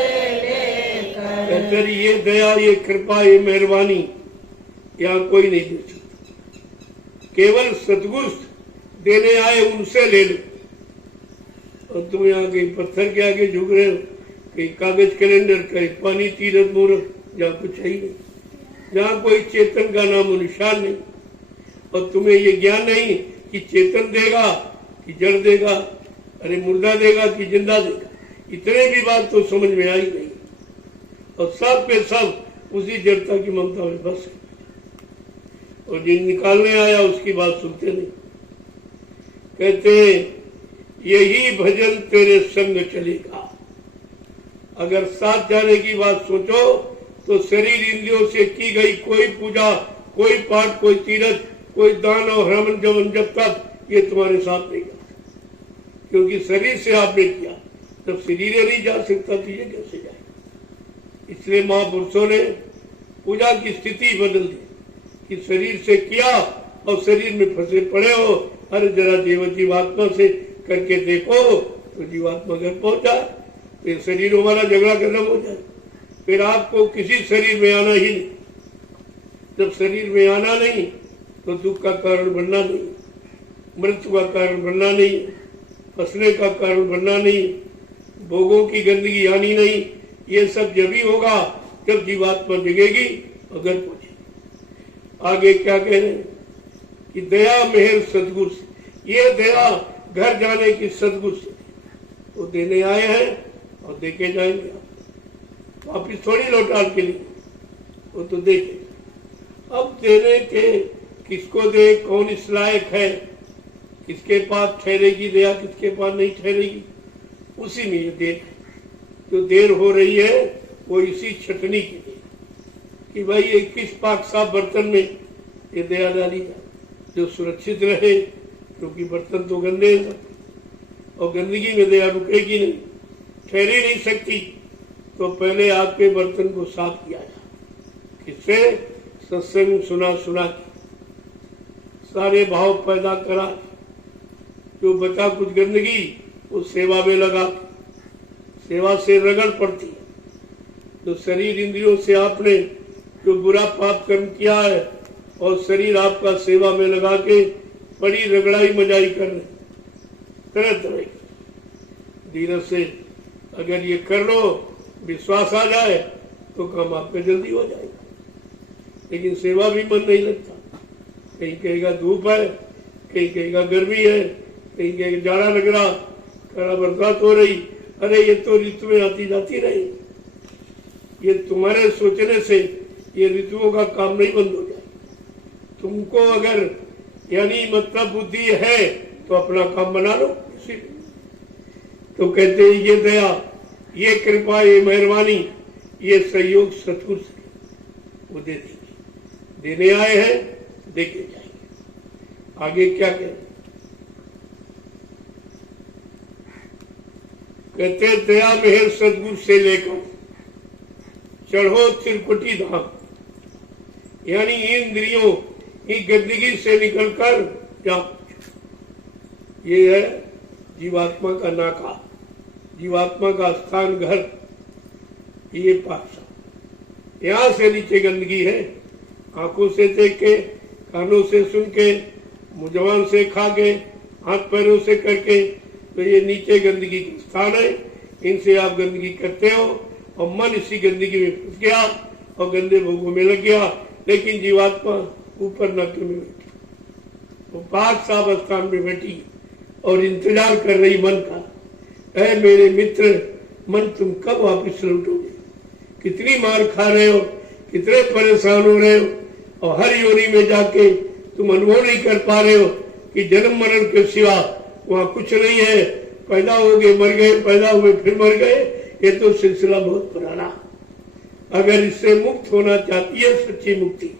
लेकर, ये दया, ये कृपा, ये मेहरबानी यहाँ कोई नहीं दे सकता, केवल सतगुरु देने आए उनसे ले लो। और तुम यहाँ कहीं पत्थर के आगे झुक रहे हो, कहीं कागज कैलेंडर, कहीं पानी तीरथ मूर्त, जहाँ कुछ है ही नहीं, जहाँ कोई चेतन का नाम निशान नहीं, और तुम्हें ये ज्ञान नहीं कि चेतन देगा कि जड़ देगा, अरे मुर्दा देगा कि जिंदा देगा, इतने भी बात तो समझ में आई नहीं। और सब पे सब उसी जड़ता की ममता में फंस गए, और जिन निकालने आया उसकी बात सुनते नहीं। कहते यही भजन तेरे संग चलेगा। अगर साथ जाने की बात सोचो तो शरीर इंद्रियों से की गई कोई पूजा, कोई पाठ, कोई तीरथ, कोई दान और हरमन जमन जब तक ये तुम्हारे साथ नहीं जाता, क्योंकि शरीर से आपने किया, जब शरीर नहीं जा सकता तो ये कैसे जाए? इसलिए महापुरुषों ने पूजा की स्थिति बदल दी कि शरीर से किया और शरीर में फंसे पड़े हो, अरे जरा जीवात्मा से करके देखो तो जीवात्मा घर पहुंचा, फिर शरीर हमारा झगड़ा खत्म हो जाए, फिर आपको किसी शरीर में आना ही नहीं। जब शरीर में आना नहीं तो दुख का कारण बनना नहीं, मृत्यु का कारण बनना नहीं, फंसने का कारण बनना नहीं, भोगों की गंदगी आनी नहीं। ये सब जब ही होगा जब जीवात्मा जगेगी और घर पहुंचेगी। आगे क्या कह रहे हैं कि दया मेहर सदगुरु से, ये दया घर जाने की सदगुरु से वो देने आए हैं और देके जाएंगे। वापिस थोड़ी लौटा के लिए, वो तो देखे। अब देने के किसको दे, कौन इस लायक है, किसके पास ठहरेगी दया, किसके पास नहीं ठहरेगी, उसी में ये देर है। जो देर हो रही है वो इसी छटनी के लिए कि भाई 21 पाक साफ बर्तन में ये दया डाली जाए जो सुरक्षित रहे, क्योंकि बर्तन तो गंदे हैं और गंदगी में दया रुकेगी नहीं, ठहर ही नहीं सकती। तो पहले आपके बर्तन को साफ किया जाए, किससे? सत्संग सुना सुना के सारे भाव पैदा करा, जो बचा कुछ गंदगी उस सेवा में लगा। सेवा से रगड़ पड़ती है। तो शरीर इंद्रियों से आपने जो बुरा पाप कर्म किया है और शरीर आपका सेवा में लगा के बड़ी रगड़ाई मजाई कर रहे, तरह तरह की। धीरज से अगर ये कर लो, विश्वास आ जाए तो काम आपका जल्दी हो जाएगा। लेकिन सेवा भी मन नहीं लगता, कहीं कहेगा धूप है, कहीं कहेगा गर्मी है, कहीं कहेगा जाड़ा लग रहा, कड़ा बरसात हो रही। अरे ये तो ऋतुएं आती जाती रही, ये तुम्हारे सोचने से ये ऋतुओं का काम नहीं बंद हो जाए। तुमको अगर यानी मतलब बुद्धि है तो अपना काम बना लो। तो कहते हैं ये दया, ये कृपा, ये मेहरबानी, ये सहयोग सतगुरु से वो दे देंगे। देने आए हैं, देके जाएंगे। आगे क्या कहते हैं दया मेहर सदगुरु से लेकर चढ़ो त्रिकुटी धाम, यानी इंद्रियों की गंदगी से निकलकर जाओ। ये है जीवात्मा का नाका, जीवात्मा का स्थान, घर, ये पाठशाला। यहाँ से नीचे गंदगी है, आंखों से देख के, कानों से सुन के, मुजवान से खा के, हाथ पैरों से करके, तो ये नीचे गंदगी का स्थान है। इनसे आप गंदगी करते हो और मन इसी गंदगी में फंस गया और गंदे भोगों में लग गया। लेकिन जीवात्मा ऊपर नाके में बैठी, वो पाक साफ स्थान में बैठी और इंतजार कर रही मन का, ऐ मेरे मित्र मन तुम कब वापिस लौटोगे? कितनी मार खा रहे हो, कितने परेशान हो रहे हो, और हर योनि में जाके तुम अनुभव नहीं कर पा रहे हो कि जन्म मरण के सिवा वहां कुछ नहीं है। पैदा हो गए मर गए, पैदा हुए फिर मर गए, ये तो सिलसिला बहुत पुराना। अगर इससे मुक्त होना चाहती है सच्ची मुक्ति,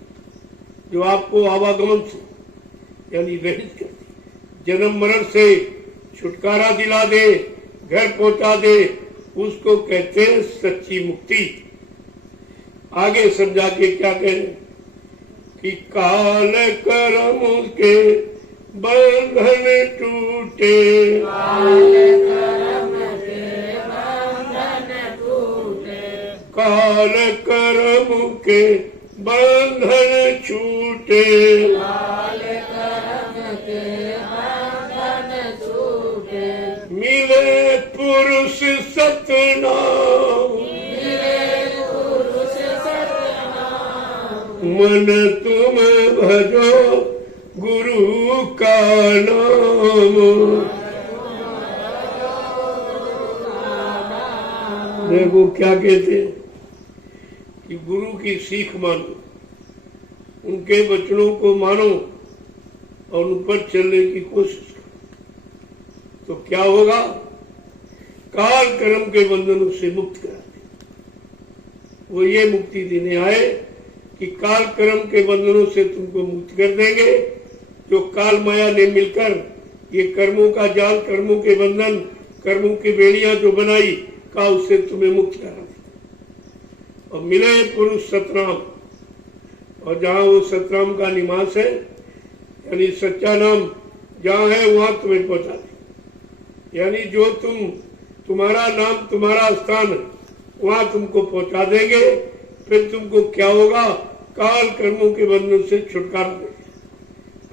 जो आपको आवागमन से यानी रहित करती, जन्म मरण से छुटकारा दिला दे, घर पहुंचा दे, उसको कहते हैं सच्ची मुक्ति। आगे समझा के क्या कह रहे कि काल कर्म के बंधन टूटे, काल कर्म के बंधन टूटे, काल कर्म के बंधन छूटे, काल कर्म के बंधन छूटे, मिले पुरुष सतनाम, मिले पुरुष सतनाम, मन तुम भजो गुरु का नाम। देखो क्या कहते हैं कि गुरु की सीख मानो, उनके वचनों को मानो और उन पर चलने की कोशिश करो, तो क्या होगा? काल कर्म के बंधनों से मुक्त करा दे। वो ये मुक्ति देने आए कि काल कर्म के बंधनों से तुमको मुक्त कर देंगे। जो काल माया ने मिलकर ये कर्मों का जाल, कर्मों के बंधन, कर्मों की बेड़ियां जो बनाई, का उससे तुम्हें मुक्त करा दे। और मिले पुरुष सतनाम, और जहां वो सतनाम का निवास है यानी सच्चा नाम जहां है वहां तुम्हें पहुंचा दे। यानी जो तुम्हारा नाम, तुम्हारा स्थान, वहां तुमको पहुंचा देंगे। फिर तुमको क्या होगा? काल कर्मों के बंधन से छुटकारा दे।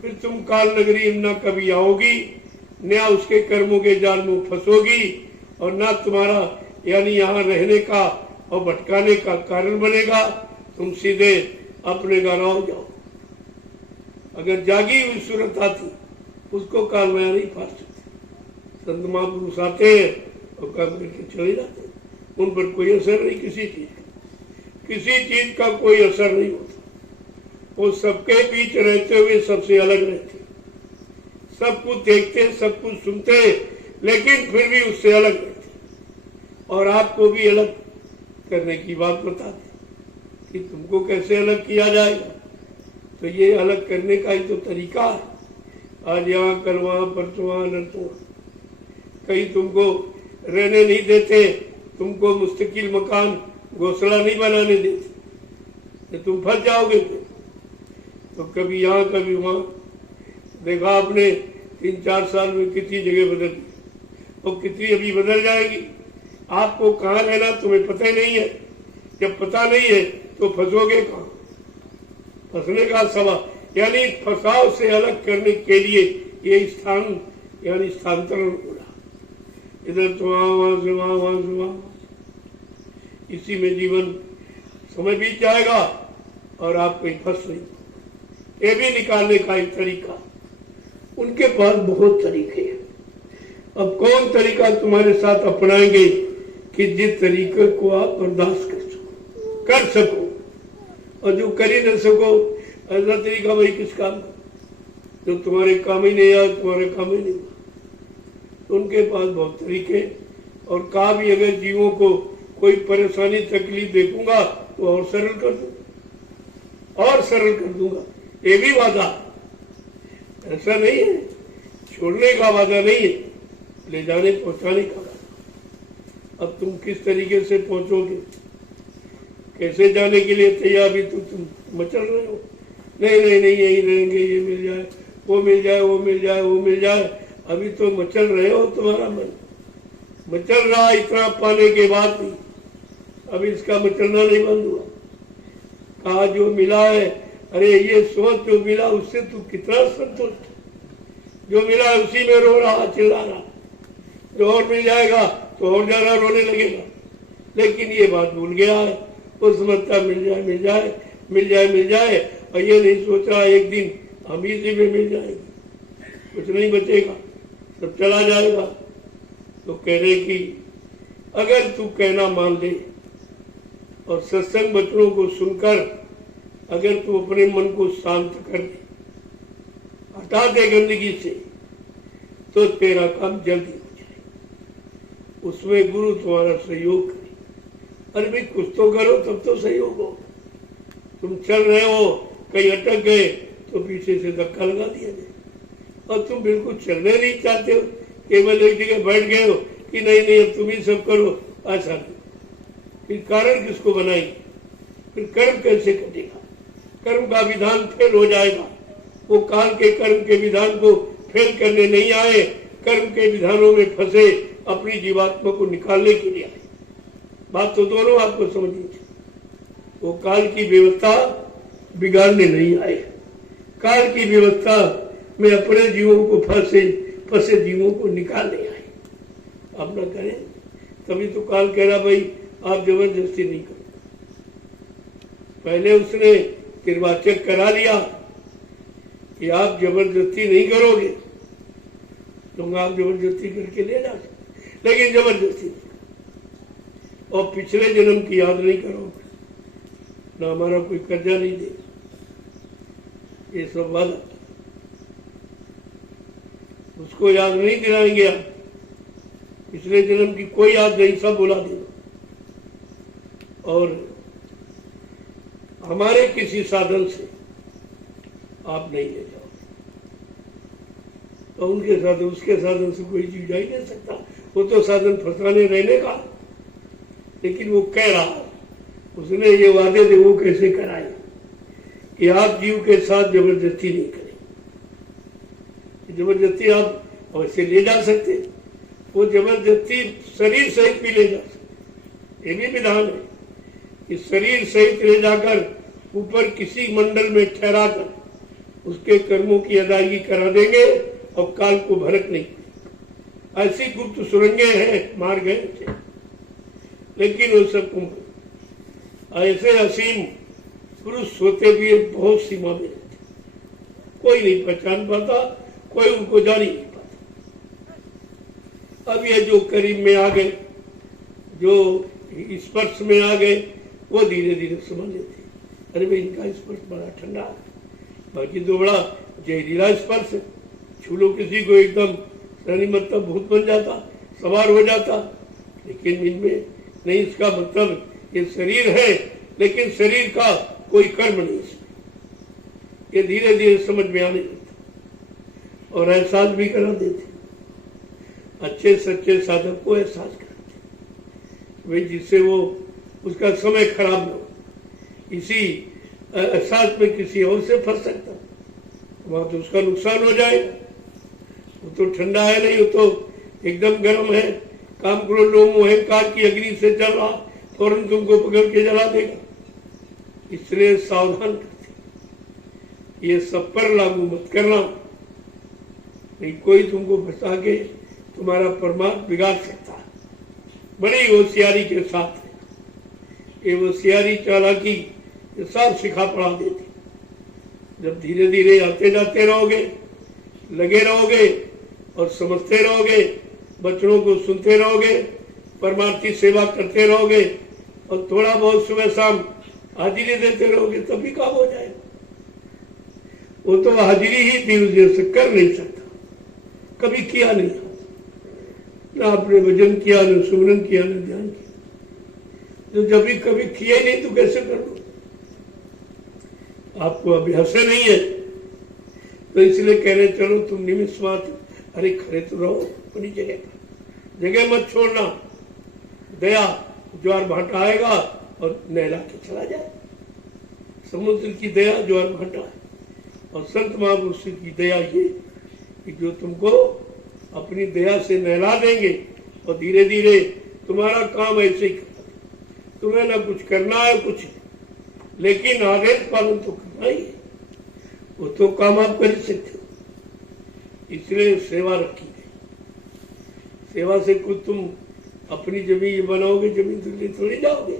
फिर तुम काल नगरी न कभी आओगी, न उसके कर्मों के जाल में फंसोगी, और ना तुम्हारा यानी यहाँ रहने का और भटकाने का कारण बनेगा। तुम सीधे अपने गाँव जाओ। अगर जागी हुई सूरत आती उसको काल माया नहीं फाड़ सकती। संत महापुरुष आते हैं और काम करके चले जाते हैं, उन पर कोई असर नहीं, किसी चीज का कोई असर नहीं होता। वो सबके बीच रहते हुए सबसे अलग रहते, सब कुछ देखते, सब कुछ सुनते, लेकिन फिर भी उससे अलग रहते, और आपको भी अलग करने की बात बताते कि तुमको कैसे अलग किया जाएगा। तो ये अलग करने का ही तो तरीका है। आज यहाँ, कल वहां, परसों वहां, नरसों वहां। कहीं तुमको रहने नहीं देते, तुमको मुस्तकिल मकान घोंसला नहीं बनाने देते, तो तुम फंस जाओगे। तो कभी यहाँ कभी वहां। देखा आपने 3-4 साल में कितनी जगह बदल गई, और कितनी अभी बदल जाएगी। आपको कहाँ रहना तुम्हें पता ही नहीं है। जब पता नहीं है तो फंसोगे कहाँ। फंसने का सवाल, यानी फंसाव से अलग करने के लिए ये स्थान यानी स्थानांतरण हो रहा। इधर तो वहां से वहां, इसी में जीवन समय बीत जाएगा और आप कहीं फंस नहीं। ये भी निकालने का एक तरीका, उनके पास बहुत तरीके हैं। अब कौन तरीका तुम्हारे साथ अपनाएंगे कि जिस तरीके को आप बर्दाश्त कर सको, और जो कर ही न सको ऐसा तरीका भाई किस काम का, जो तुम्हारे काम ही नहीं आया, तुम्हारे काम ही नहीं हुआ। तो उनके पास बहुत तरीके, और कहा भी अगर जीवों को कोई परेशानी तकलीफ देखूंगा तो और सरल कर दूंगा, और सरल कर दूंगा। ये भी वादा, ऐसा नहीं है, छोड़ने का वादा नहीं है, ले जाने पहुंचाने का वादा। अब तुम किस तरीके से पहुंचोगे, कैसे जाने के लिए तैयार, भी तो तुम मचल रहे हो। नहीं यही रहेंगे, ये मिल जाए, वो मिल जाए, वो मिल जाए, वो मिल जाए। अभी तो मचल रहे हो, तुम्हारा मन मचल रहा इतना पाने के बाद भी, अभी इसका मचलना नहीं बंद हुआ। कहा जो मिला है, अरे ये सोच जो मिला उससे तू कितना संतुष्ट, जो मिला उसी में रो रहा, चिल्ला रहा। जो और मिल जाएगा तो और ज्यादा रोने लगेगा, लेकिन ये बात भूल गया है। वो समझता मिल जाए मिल जाए मिल जाए मिल जाए, और ये नहीं सोच रहा एक दिन हम इसी में मिल जाएंगे, कुछ नहीं बचेगा, सब चला जाएगा। तो कह रहे कि अगर तू कहना मान ले और सत्संग वचनों को सुनकर अगर तू अपने मन को शांत कर दे, हटा दे गंदगी से, तो तेरा काम जल्दी हो जाए। उसमें गुरु तुम्हारा सहयोग करे। अरे भाई कुछ तो करो तब तो सहयोग हो। तुम चल रहे हो, कहीं अटक गए तो पीछे से धक्का लगा दिया जाए, और तुम बिल्कुल चलने नहीं चाहते हो, केवल एक जगह बैठ गए हो कि नहीं अब तुम ही सब करो, ऐसा नहीं। फिर कारण किसको बनाएंगे, फिर कर्म कैसे कटेगा, कर्म का विधान फेल हो जाएगा। वो काल के कर्म के विधान को फेल करने नहीं आए, कर्म के विधानों में फंसे अपनी जीवात्मा को निकालने के लिए आए। बात तो दोनों आपको समझनी चाहिए। वो काल की व्यवस्था बिगाड़ने नहीं आए, काल की व्यवस्था में अपने जीवों को फंसे जीवों को निकालने आए। आप न करें, तभी तो काल कह रहा भाई आप जबरदस्ती नहीं करो। पहले उसने निर्वाचक करा लिया कि आप जबरदस्ती नहीं करोगे, तो आप जबरदस्ती करके ले जा सकते, लेकिन जबरदस्ती नहीं। और पिछले जन्म की याद नहीं करोगे, ना हमारा कोई कर्जा नहीं दे, ये सब वादा। उसको याद नहीं दिलाएंगे आप, पिछले जन्म की कोई याद नहीं, सब भुला देना। और हमारे किसी साधन से आप नहीं ले जाओ, तो उनके साधन उसके साधन से कोई चीज जा ही नहीं सकता। वो तो साधन फंसाने रहने का, लेकिन वो कह रहा, उसने ये वादे थे वो कैसे कराए कि आप जीव के साथ जबरदस्ती नहीं करें। जबरदस्ती आप अवश्य ले जा सकते, वो जबरदस्ती शरीर सहित भी ले जा सकते। ये भी विधान है कि शरीर सहित ले जाकर ऊपर किसी मंडल में ठहरा कर उसके कर्मों की अदायगी करा देंगे और काल को भरक नहीं। ऐसी गुप्त सुरंगें हैं, मार गए थे, लेकिन वो सब ऐसे असीम पुरुष होते भी बहुत सीमा में रहते, कोई नहीं पहचान पाता, कोई उनको जान ही नहीं पाता। अब ये जो करीब में आ गए, जो स्पर्श में आ गए, वो धीरे धीरे समझ लेते, अरे भाई इनका स्पर्श बड़ा ठंडा है, बाकी तो बड़ा जहरीला स्पर्श है, छू लो किसी को एकदम यानी मतलब भूत बन जाता, सवार हो जाता। लेकिन इनमें नहीं, इसका मतलब ये शरीर है, लेकिन शरीर का कोई कर्म नहीं इसमें। ये धीरे धीरे समझ में आने लगता और एहसास भी करा देते, अच्छे सच्चे साधक को एहसास कराते भाई, जिससे वो उसका समय खराब न हो। इसी एहसास में किसी और से फंस सकता, वहां तो उसका नुकसान हो जाएगा। वो तो ठंडा है नहीं, वो तो एकदम गर्म है, काम करो लोग अहंकार की अग्नि से जल रहा, फौरन तुमको पकड़ के जला देगा। इसलिए सावधान करते, ये सब पर लागू मत करना, नहीं कोई तुमको फंसा के तुम्हारा परमार्थ बिगाड़ सकता है। बड़ी होशियारी के साथ है ये, होशियारी चालाकी ये सब सिखा पढ़ा देती। जब धीरे धीरे आते जाते रहोगे, लगे रहोगे और समझते रहोगे, बच्चों को सुनते रहोगे, परमार्थी सेवा करते रहोगे और थोड़ा बहुत सुबह शाम हाजिरी देते रहोगे, तभी काम हो जाएगा। वो तो हाजिरी ही दिल जैसे कर नहीं सकता, कभी किया नहीं, ना आपने भजन किया, न सुमरन किया, न ध्यान किया। जो जब भी कभी किया ही नहीं तो कैसे कर लो? आपको अभ्यास नहीं है, तो इसलिए कह रहे चलो तुम निमित्त मात्र, अरे खड़े तो रहो अपनी जगह पर, जगह मत छोड़ना। दया ज्वार भाटा आएगा और नहला के चला जाए। समुद्र की दया ज्वार भाटा है, और संत महापुरुष की दया ये कि जो तुमको अपनी दया से नहला देंगे और धीरे धीरे तुम्हारा काम ऐसे ही करना। तुम्हें ना कुछ करना है कुछ, लेकिन आदेश पालन तो करना ही है, वो तो काम आप कर सकते हो। इसलिए सेवा रखी है। सेवा से कुछ तुम अपनी जमीन बनाओगे, जमीन दिल्ली थोड़ी जाओगे,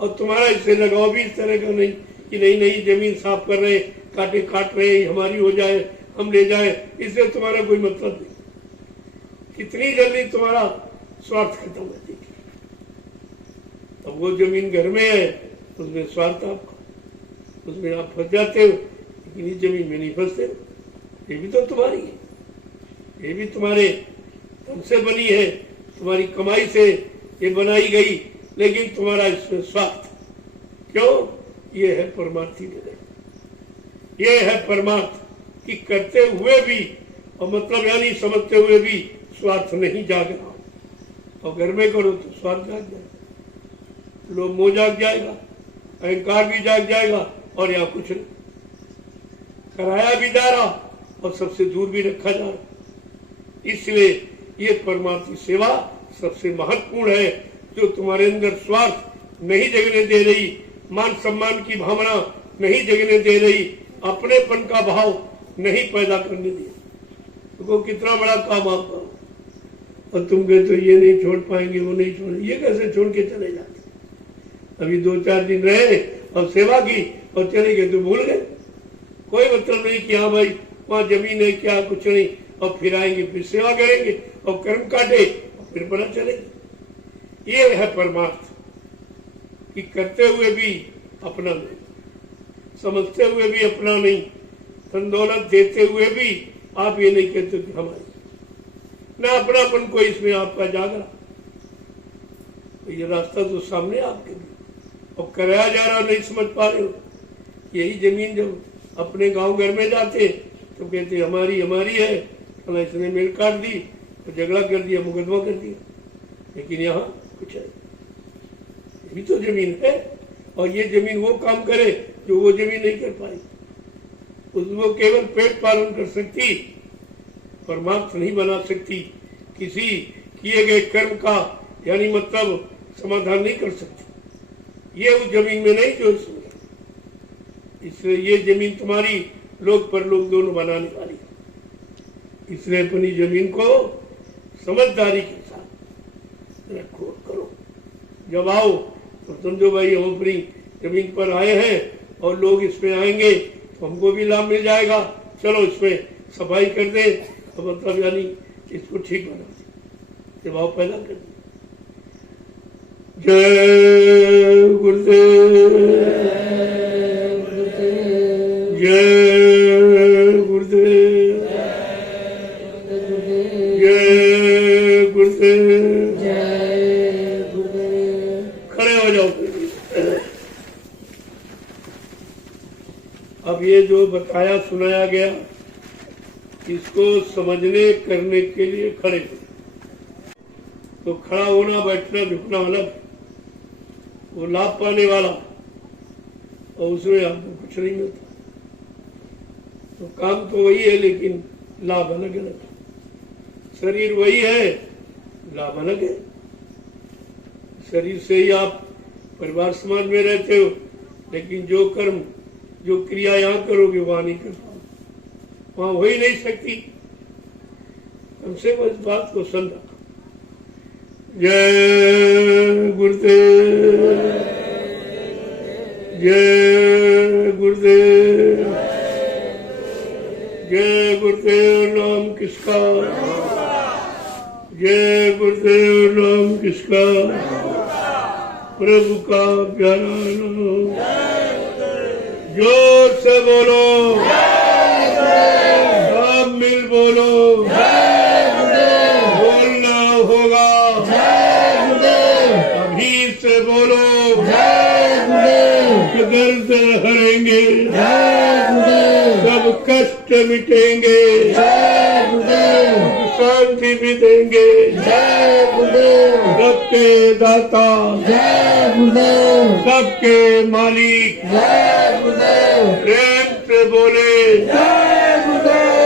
और तुम्हारा इससे लगाव भी इस तरह का नहीं कि नहीं नहीं जमीन साफ कर रहे, काटे काट रहे, हमारी हो जाए, हम ले जाए, इससे तुम्हारा कोई मतलब नहीं। कितनी जल्दी तुम्हारा स्वार्थ खत्म हो जाएगी। अब वो जमीन घर में है, उसमें स्वार्थ आपका, उसमें आप फंस जाते हो, लेकिन इस जमीन में नहीं फंसते हो। ये भी तो तुम्हारी है, ये भी तुम्हारे धन से बनी है, तुम्हारी कमाई से ये बनाई गई, लेकिन तुम्हारा इसमें स्वार्थ क्यों? ये है परमार्थी निर्णय, ये है परमार्थ कि करते हुए भी और मतलब यानी समझते हुए भी स्वार्थ नहीं जाग रहा, और घर में करो तो स्वार्थ जाग जाएगा, लोभ मोह जाग जाएगा, अहंकार भी जाग जाएगा, और यहाँ कुछ नहीं, कराया भी जा रहा और सबसे दूर भी रखा जा रहा। इसलिए ये परमार्थी सेवा सबसे महत्वपूर्ण है, जो तुम्हारे अंदर स्वार्थ नहीं जगने दे रही, मान सम्मान की भावना नहीं जगने दे रही, अपनेपन का भाव नहीं पैदा करने दिया। तो कितना बड़ा काम आप करो, और तुम कहते तो ये नहीं छोड़ पाएंगे, वो नहीं छोड़, ये कैसे छोड़ के चले जाते? अभी 2-4 दिन रहे और सेवा की और चले गए तो भूल गए। कोई मतलब नहीं कि हाँ भाई वहां जमीन है क्या, कुछ नहीं, और फिर आएंगे, फिर सेवा करेंगे और कर्म काटे और फिर पता चलेगी। ये है परमार्थ कि करते हुए भी अपना नहीं, समझते हुए भी अपना नहीं, धन दौलत देते हुए भी आप ये नहीं कहते कि हमारी, ना अपनापन को इसमें आपका जागा। ये रास्ता तो सामने आपके भी, और कराया जा रहा नहीं समझ पा रहे हो। यही जमीन जब अपने गांव घर में जाते तो कहते हमारी हमारी है, तो इसने मेल काट दी, तो झगड़ा कर दिया, मुकदमा कर दिया। लेकिन यहाँ कुछ है, ये भी तो जमीन है, और ये जमीन वो काम करे जो वो जमीन नहीं कर पाई। उसको केवल पेट पालन कर सकती, परमार्थ नहीं बना सकती, किसी किए गए कर्म का यानी मतलब समाधान नहीं कर सकती। ये उस जमीन में नहीं जो इसमें, इसलिए ये जमीन तुम्हारी लोक परलोक दोनों बनाने वाली है। इसलिए अपनी जमीन को समझदारी के साथ रखो, करो। जब आओ तो समझो भाई हम अपनी जमीन पर आए हैं और लोग इसमें आएंगे तो हमको भी लाभ मिल जाएगा, चलो इसमें सफाई कर दे, तो मतलब यानी इसको ठीक बना दे, भाव पैदा कर दे। जय गुरुदेव, जय गुरुदेव, जय गुरुदेव, जय गुरुदेव। खड़े हो जाओ। अब ये जो बताया सुनाया गया इसको समझने करने के लिए खड़े हो। तो खड़ा होना बैठना झुकना अलग, वो लाभ पाने वाला और उसमें आपको कुछ नहीं मिलता। तो काम तो वही है लेकिन लाभ अलग अलग है। शरीर वही है, लाभ अलग है। शरीर से ही आप परिवार समाज में रहते हो, लेकिन जो कर्म जो क्रिया यहाँ करोगे वहां नहीं कर पाओगे, वहां हो ही नहीं सकती। हमसे बस बात को समझा। जय गुरुदेव, जय गुरुदेव, जय गुरुदेव। नाम किसका, जय गुरुदेव। नाम किसका, प्रभु का प्यारा नाम। जोर से बोलो, सब मिल बोलो, बोलना होगा, अभी से बोलो, दर्द हरेंगे, सब कष्ट मिटेंगे, शांति भी देंगे। सबके दाता, सबके मालिक, प्रेम से बोले,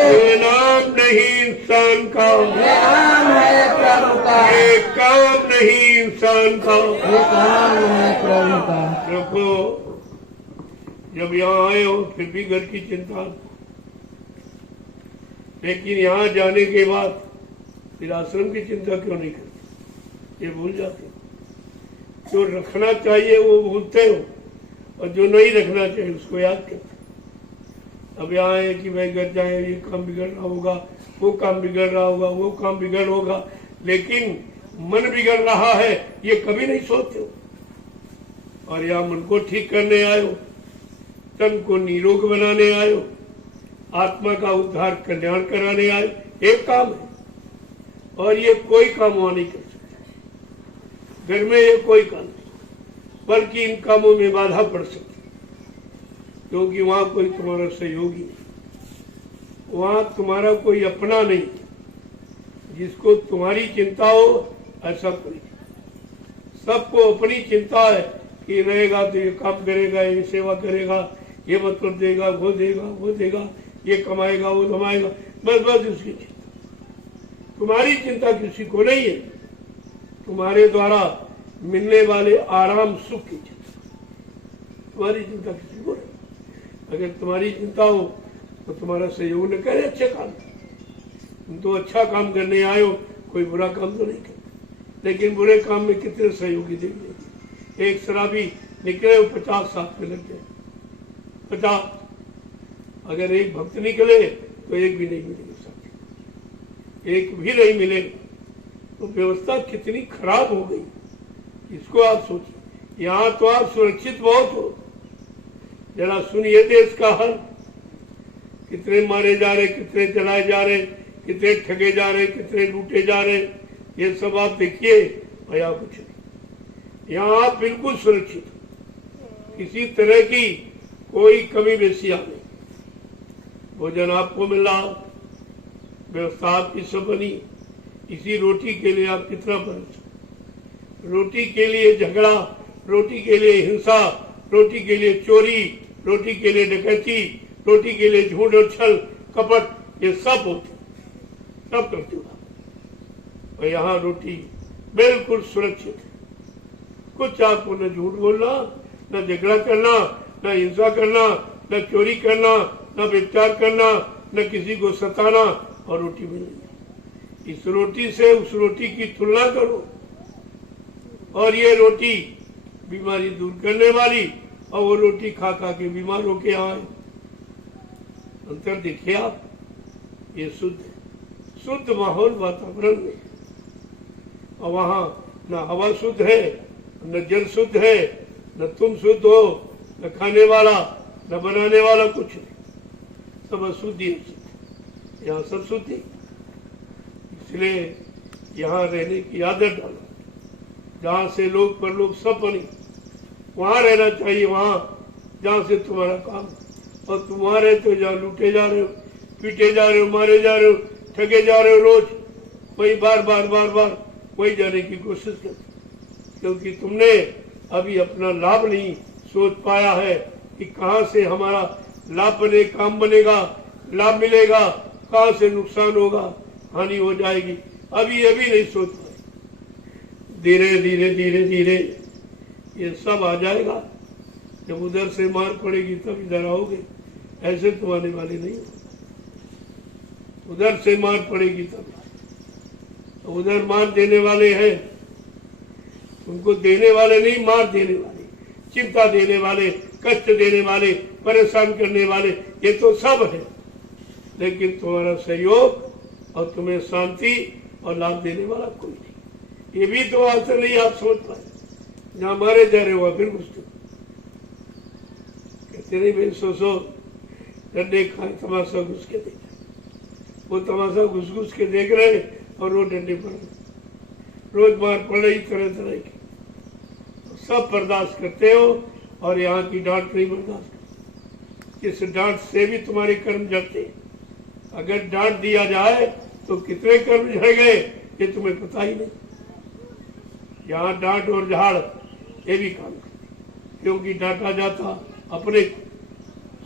ये नाम नहीं इंसान का, ये काम नहीं इंसान का। देखो जब यहाँ आए हो फिर भी घर की चिंता, लेकिन यहाँ जाने के बाद फिर आश्रम की चिंता क्यों नहीं करते, ये भूल जाते हो। जो रखना चाहिए वो भूलते हो और जो नहीं रखना चाहिए उसको याद करते। अब यहाँ है कि भाई घर जाए, ये काम बिगड़ रहा होगा, वो काम बिगड़ रहा होगा, वो काम बिगड़ होगा, लेकिन मन बिगड़ रहा है ये कभी नहीं सोचते हो। और यहाँ मन को ठीक करने आयो, तन को निरोग बनाने आयो, आत्मा का उद्धार कल्याण कराने आयो, एक काम है। और ये कोई काम वहां नहीं कर सकते, घर में ये कोई काम नहीं, बल्कि इन कामों में बाधा पड़ सकती, क्योंकि वहां कोई तुम्हारा सहयोगी नहीं, वहां तुम्हारा कोई अपना नहीं जिसको तुम्हारी चिंता हो ऐसा कोई। सबको अपनी चिंता है कि रहेगा तो ये काम करेगा, ये सेवा करेगा, ये मतलब देगा, वो देगा, वो देगा, ये कमाएगा, वो कमाएगा, बस बस उसकी चिंता। तुम्हारी चिंता किसी को नहीं है, तुम्हारे द्वारा मिलने वाले आराम सुख की चिंता, तुम्हारी चिंता किसी को नहीं। अगर तुम्हारी चिंता हो तो तुम्हारा सहयोग न करे अच्छे काम, तुम तो अच्छा काम करने आए हो, कोई बुरा काम तो नहीं करते, लेकिन बुरे काम में कितने सहयोगी देख लीजिए। एक शराबी निकले 50 साथ में लग जाए, 50। अगर एक भक्त निकले तो एक भी नहीं मिलेगा साथी, एक भी नहीं मिलेगा। तो व्यवस्था कितनी खराब हो गई, इसको आप सोचिए। यहाँ तो आप सुरक्षित बहुत हो, जरा सुनिए देश का हाल, कितने मारे जा रहे, कितने जलाए जा रहे, कितने ठगे जा रहे, कितने लूटे जा रहे, ये सब आप देखिए। और यहाँ कुछ नहीं, यहाँ आप बिल्कुल सुरक्षित, किसी तरह की कोई कमी बेसिया नहीं, भोजन आपको मिला, व्यवस्था आपकी सब बनी। इसी रोटी के लिए आप कितना परेशान, रोटी के लिए झगड़ा, रोटी के लिए हिंसा, रोटी के लिए चोरी, रोटी के लिए डकैती, रोटी के लिए झूठ और छल कपट, ये सब होते, सब करते हो। और यहाँ रोटी बिल्कुल सुरक्षित है, कुछ आपको न झूठ बोलना, न झगड़ा करना, न हिंसा करना, न चोरी करना, न व्यभिचार करना, न किसी को सताना, और रोटी मिलेगी। इस रोटी से उस रोटी की तुलना करो, और ये रोटी बीमारी दूर करने वाली, और वो रोटी खा खा के बीमार होके आए। अंतर देखिए आप, ये शुद्ध है, शुद्ध माहौल वातावरण में, और वहां न हवा शुद्ध है, न जल शुद्ध है, न तुम शुद्ध हो, न खाने वाला, न बनाने वाला, कुछ नहीं, सब अशुद्ध ही अशुद्ध। यहाँ सब शुद्ध है, इसलिए यहाँ रहने की आदत डालो, जहाँ से लोग परलोक सब बने, वहां रहना चाहिए, वहां जहाँ से तुम्हारा काम, और तुम वहां रहते हो जहाँ लूटे जा रहे हो, पीटे जा रहे हो, मारे जा रहे हो, ठगे जा रहे हो, रोज वही बार बार बार बार वही जाने की कोशिश करते, क्योंकि तुमने अभी अपना लाभ नहीं सोच पाया है कि कहाँ से हमारा लाभ बने, काम बनेगा, लाभ मिलेगा, कहाँ से नुकसान होगा, हानि हो जाएगी, अभी नहीं सोच पाए। धीरे धीरे धीरे धीरे ये सब आ जाएगा। जब उधर से मार पड़ेगी तब इधर आओगे, ऐसे तो आने वाले नहीं, उधर से मार पड़ेगी तब। तो उधर मार देने वाले हैं, उनको देने वाले नहीं, मार देने वाले, चिंता देने वाले, कष्ट देने वाले, परेशान करने वाले, ये तो सब है। लेकिन तुम्हारा सहयोग और तुम्हें शांति और लाभ देने वाला कोई नहीं। ये भी तो आज नहीं आप सोच पाए, जहां मारे जा रहे हो फिर घुसते कहते नहीं भाई, सो डंडे खाए तमाशा घुस के देख, वो तमाशा घुस घुस के देख रहे और वो डंडे पड़ रहे, रोज मार पड़ रही तरह तरह की, सब बर्दाश्त करते हो, और यहाँ की डांट नहीं बर्दाश्त करते। इस डांट से भी तुम्हारे कर्म जड़ते, अगर डांट दिया जाए तो कितने कर्म झड़ गए ये तुम्हें पता ही नहीं। यहाँ डांट और झाड़ ये भी काम करते, क्योंकि डांटा जाता अपने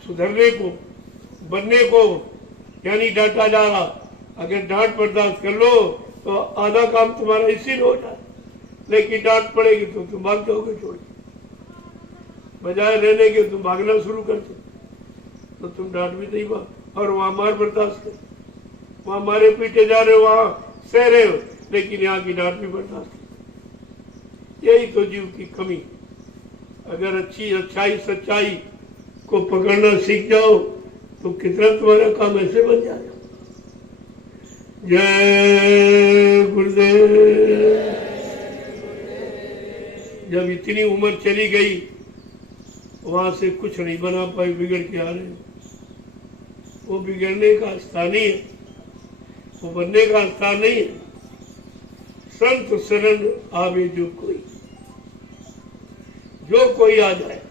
सुधरने को, बनने को, यानी डांटा जा रहा। अगर डांट बर्दाश्त कर लो तो आधा काम तुम्हारा इसी में हो जाए, लेकिन डांट पड़ेगी तो तुम भाग जाओगे छोड़, बजाय रहने के तुम भागना शुरू करते, तो तुम डांट भी नहीं भाग, और वहां मार बर्दाश्त कर, वहां मारे पीटे जा रहे हो, वहां सह रहे हो, लेकिन यहाँ की डांट भी बर्दाश्त कर। यही तो जीव की कमी। अगर अच्छाई सच्चाई को पकड़ना सीख जाओ तो कितना तुम्हारा काम ऐसे बन जाएगा। जय गुरुदेव। जब इतनी उम्र चली गई, वहां से कुछ नहीं बना पाए, बिगड़ के आ रहे हो। वो बिगड़ने का स्थान नहीं है, वो बनने का स्थान नहीं है। संत शरण आवे जो कोई आ जाए,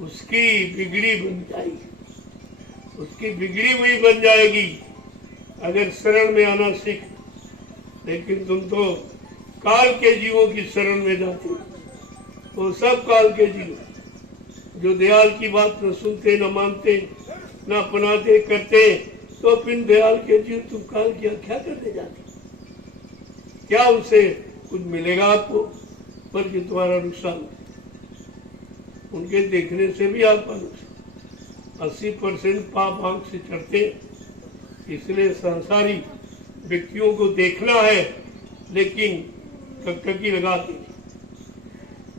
उसकी बिगड़ी बन जाएगी, उसकी बिगड़ी हुई बन जाएगी अगर शरण में आना सीख। लेकिन तुम तो काल के जीवों की शरण में जाते हो, वो सब काल के जीव जो दयाल की बात न सुनते, न मानते, न अपनाते करते, तो फिर दयाल के जीव तुम काल की क्या करने जाते? क्या उनसे कुछ मिलेगा आपको? बल्कि तुम्हारा नुकसान। उनके देखने से भी आपका नुकसान। 80% पाप आंख से चढ़ते, इसलिए संसारी व्यक्तियों को देखना है, लेकिन टकटकी लगा के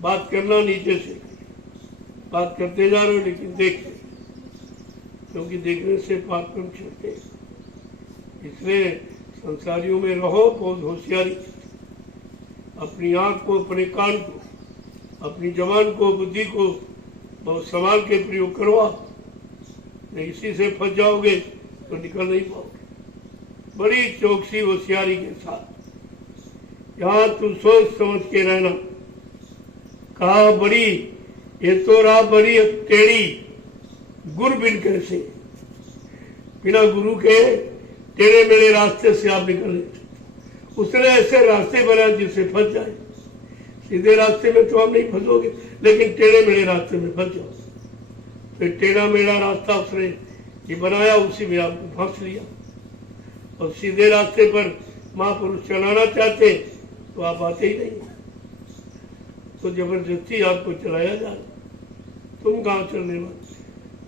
बात करना नीचे से, बात करते जा रहे हो लेकिन देखते, क्योंकि देखने से पाप कम चढ़ते। इसलिए संसारियों में रहो बहुत होशियारी, अपनी आंख को, अपने कान को, अपनी जबान को, बुद्धि को बहुत संभाल के प्रयोग करो। आप नहीं इसी से फंस जाओगे तो निकल नहीं पाओगे। बड़ी चौकसी होशियारी के साथ यहाँ तुम सोच समझ के रहना। कहा बड़ी ये तो राह बड़ी टेढ़ी, गुरु बिन कैसे, बिना गुरु के टेढ़े मेढ़े रास्ते से आप निकल लेते। उसने ऐसे रास्ते बनाए जिससे फंस जाए। सीधे रास्ते में तो आप नहीं फंसोगे, लेकिन टेढ़े मेढ़े रास्ते में फंस जाओ। फिर टेढ़ा मेढ़ा रास्ता उसने ये बनाया, उसी में आपको फंस लिया। और सीधे रास्ते पर महापुरुष चलाना चाहते तो आप आते ही नहीं, तो जबरदस्ती आपको चलाया जा रहा। तुम कहाँ चलने वाले?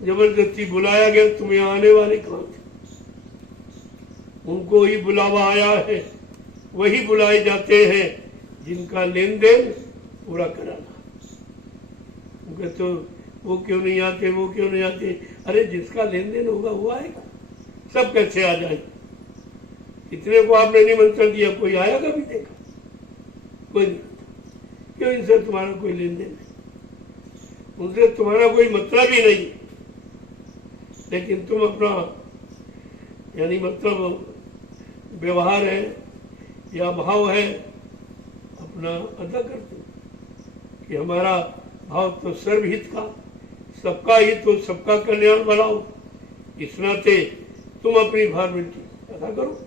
जबरदस्ती बुलाया गया, तुम्हें आने वाले कहाँ थे? उनको ही बुलावा आया है, वही बुलाए जाते हैं जिनका लेन देन पूरा कराना। उनके तो वो क्यों नहीं आते, वो क्यों नहीं आते? अरे जिसका लेन देन होगा वो आएगा, सब कैसे आ जाएंगे? इतने को आपने निमंत्रण दिया, कोई आया कभी देखा? कोई नहीं। क्यों? इनसे तुम्हारा कोई लेन देन नहीं, उनसे तुम्हारा कोई मतलब ही नहीं। लेकिन तुम अपना यानी मतलब व्यवहार है या भाव है अपना अदा करते हो कि हमारा भाव तो सर्वहित का, सबका हित हो, सबका कल्याण बनाओ। इस नाते तुम अपनी फॉर्मेलिटी अदा करो।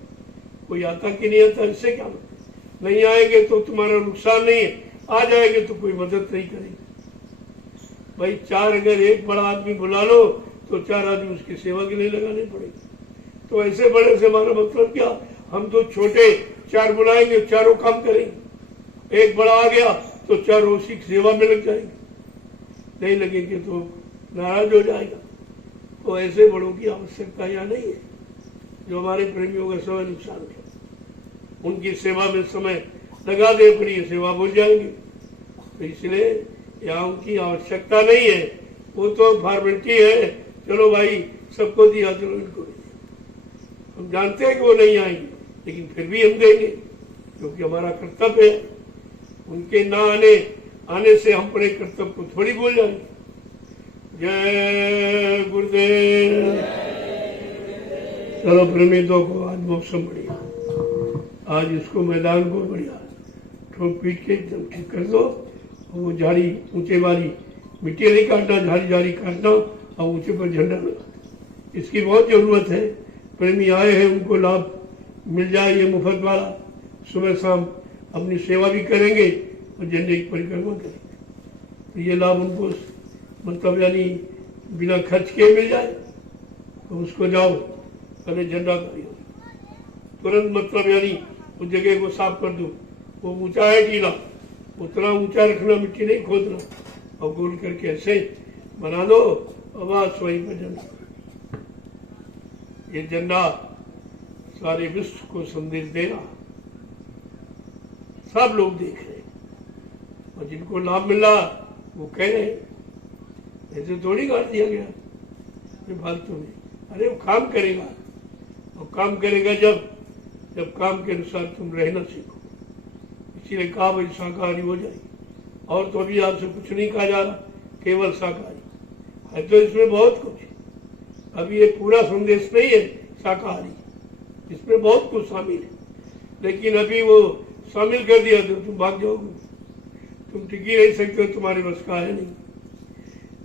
कोई आता कि नहीं आता इससे क्या मतलब? नहीं आएंगे तो तुम्हारा नुकसान नहीं है, आ जाएंगे तो कोई मदद नहीं करेगी। भाई चार अगर एक बड़ा आदमी बुला लो तो चार आदमी उसकी सेवा के लिए लगाने पड़ेगी। तो ऐसे बड़े से हमारा मतलब क्या? हम तो छोटे चार बुलाएंगे, चारों काम करेंगे। एक बड़ा आ गया तो चारों उसी की सेवा में लग जाएंगे, नहीं लगेंगे तो नाराज हो जाएगा। तो ऐसे बड़ों की आवश्यकता यहाँ नहीं है जो हमारे प्रेमियों का समय नुकसान करे। उनकी सेवा में समय लगा दे, अपनी सेवा भूल जाएंगे। तो इसलिए यहाँ उनकी आवश्यकता नहीं है, वो तो फॉर्मेलिटी है। चलो भाई सबको दिया, चलो इनको भी दिया। हम जानते हैं कि वो नहीं आएंगे, लेकिन फिर भी हम देंगे क्योंकि हमारा कर्तव्य है। उनके ना आने से हम अपने कर्तव्य को थोड़ी भूल जाएंगे। जय गुरुदेव। चलो प्रेमियों को आज मौसम बढ़िया, आज इसको मैदान को बढ़िया ठोक पीट के एकदम ठीक कर दो। वो झाड़ी ऊंचे वाली मिट्टी नहीं काटना, झाड़ी झाड़ी काटना और ऊंचे पर झंडा लगा। इसकी बहुत जरूरत है। प्रेमी आए हैं, उनको लाभ मिल जाए ये मुफ्त वाला। सुबह शाम अपनी सेवा भी करेंगे और झंडे की परिक्रमा करेंगे। तो ये लाभ उनको मतलब यानी बिना खर्च के मिल जाए। तो उसको जाओ पहले झंडा करियो तुरंत, मतलब यानी उस जगह को साफ कर दो। वो ऊंचा है टीला, उतना ऊंचा रखना, मिट्टी नहीं खोदना, और गोल करके ऐसे बना दो और बस वहीं पर झंडा। ये झंडा सारे विश्व को संदेश देगा। सब लोग देख रहे हैं और जिनको लाभ मिला वो कह रहे हैं। ऐसे थोड़ी काट दिया गया फालतू में। अरे वो काम करेगा, और काम करेगा जब काम के अनुसार तुम रहना सीखो। इसीलिए कहा भाई शाकाहारी हो जाएगी। और तो अभी आपसे कुछ नहीं कहा जा रहा, केवल शाकाहारी है। तो इसमें बहुत कुछ, अभी ये पूरा संदेश नहीं है शाकाहारी, इसमें बहुत कुछ शामिल है। लेकिन अभी वो शामिल कर दिया तो तुम भाग जाओगे, तुम टिक ही नहीं सकते, तुम्हारे बस का है नहीं।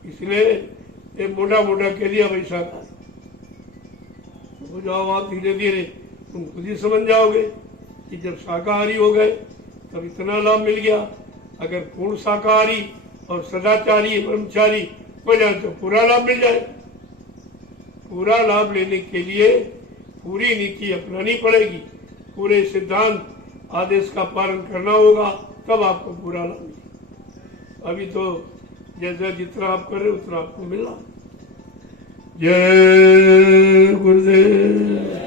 इसलिए ये मोटा मोटा कह दिया भाई शाकाहारी हो जाओ। आप धीरे धीरे तुम खुद ही समझ जाओगे कि जब शाकाहारी हो गए तब इतना लाभ मिल गया। अगर पूर्ण शाकाहारी और सदाचारी ब्रह्मचारी हो जाए तो पूरा लाभ मिल जाए। पूरा लाभ लेने के लिए पूरी नीति अपनानी पड़ेगी, पूरे सिद्धांत आदेश का पालन करना होगा, तब आपको पूरा लाभ मिलेगा। अभी तो जैसा जितना आप कर रहे उतना आपको मिला। जय गुरुदेव।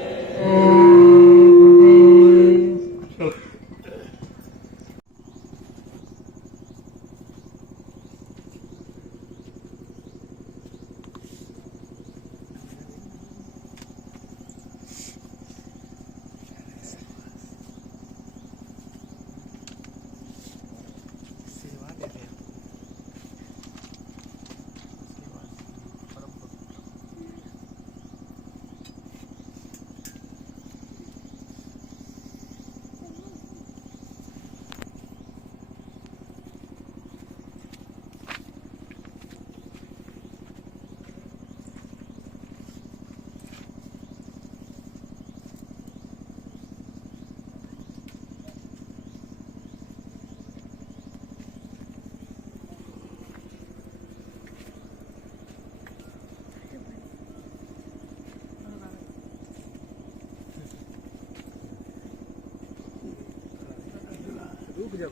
रुक जा।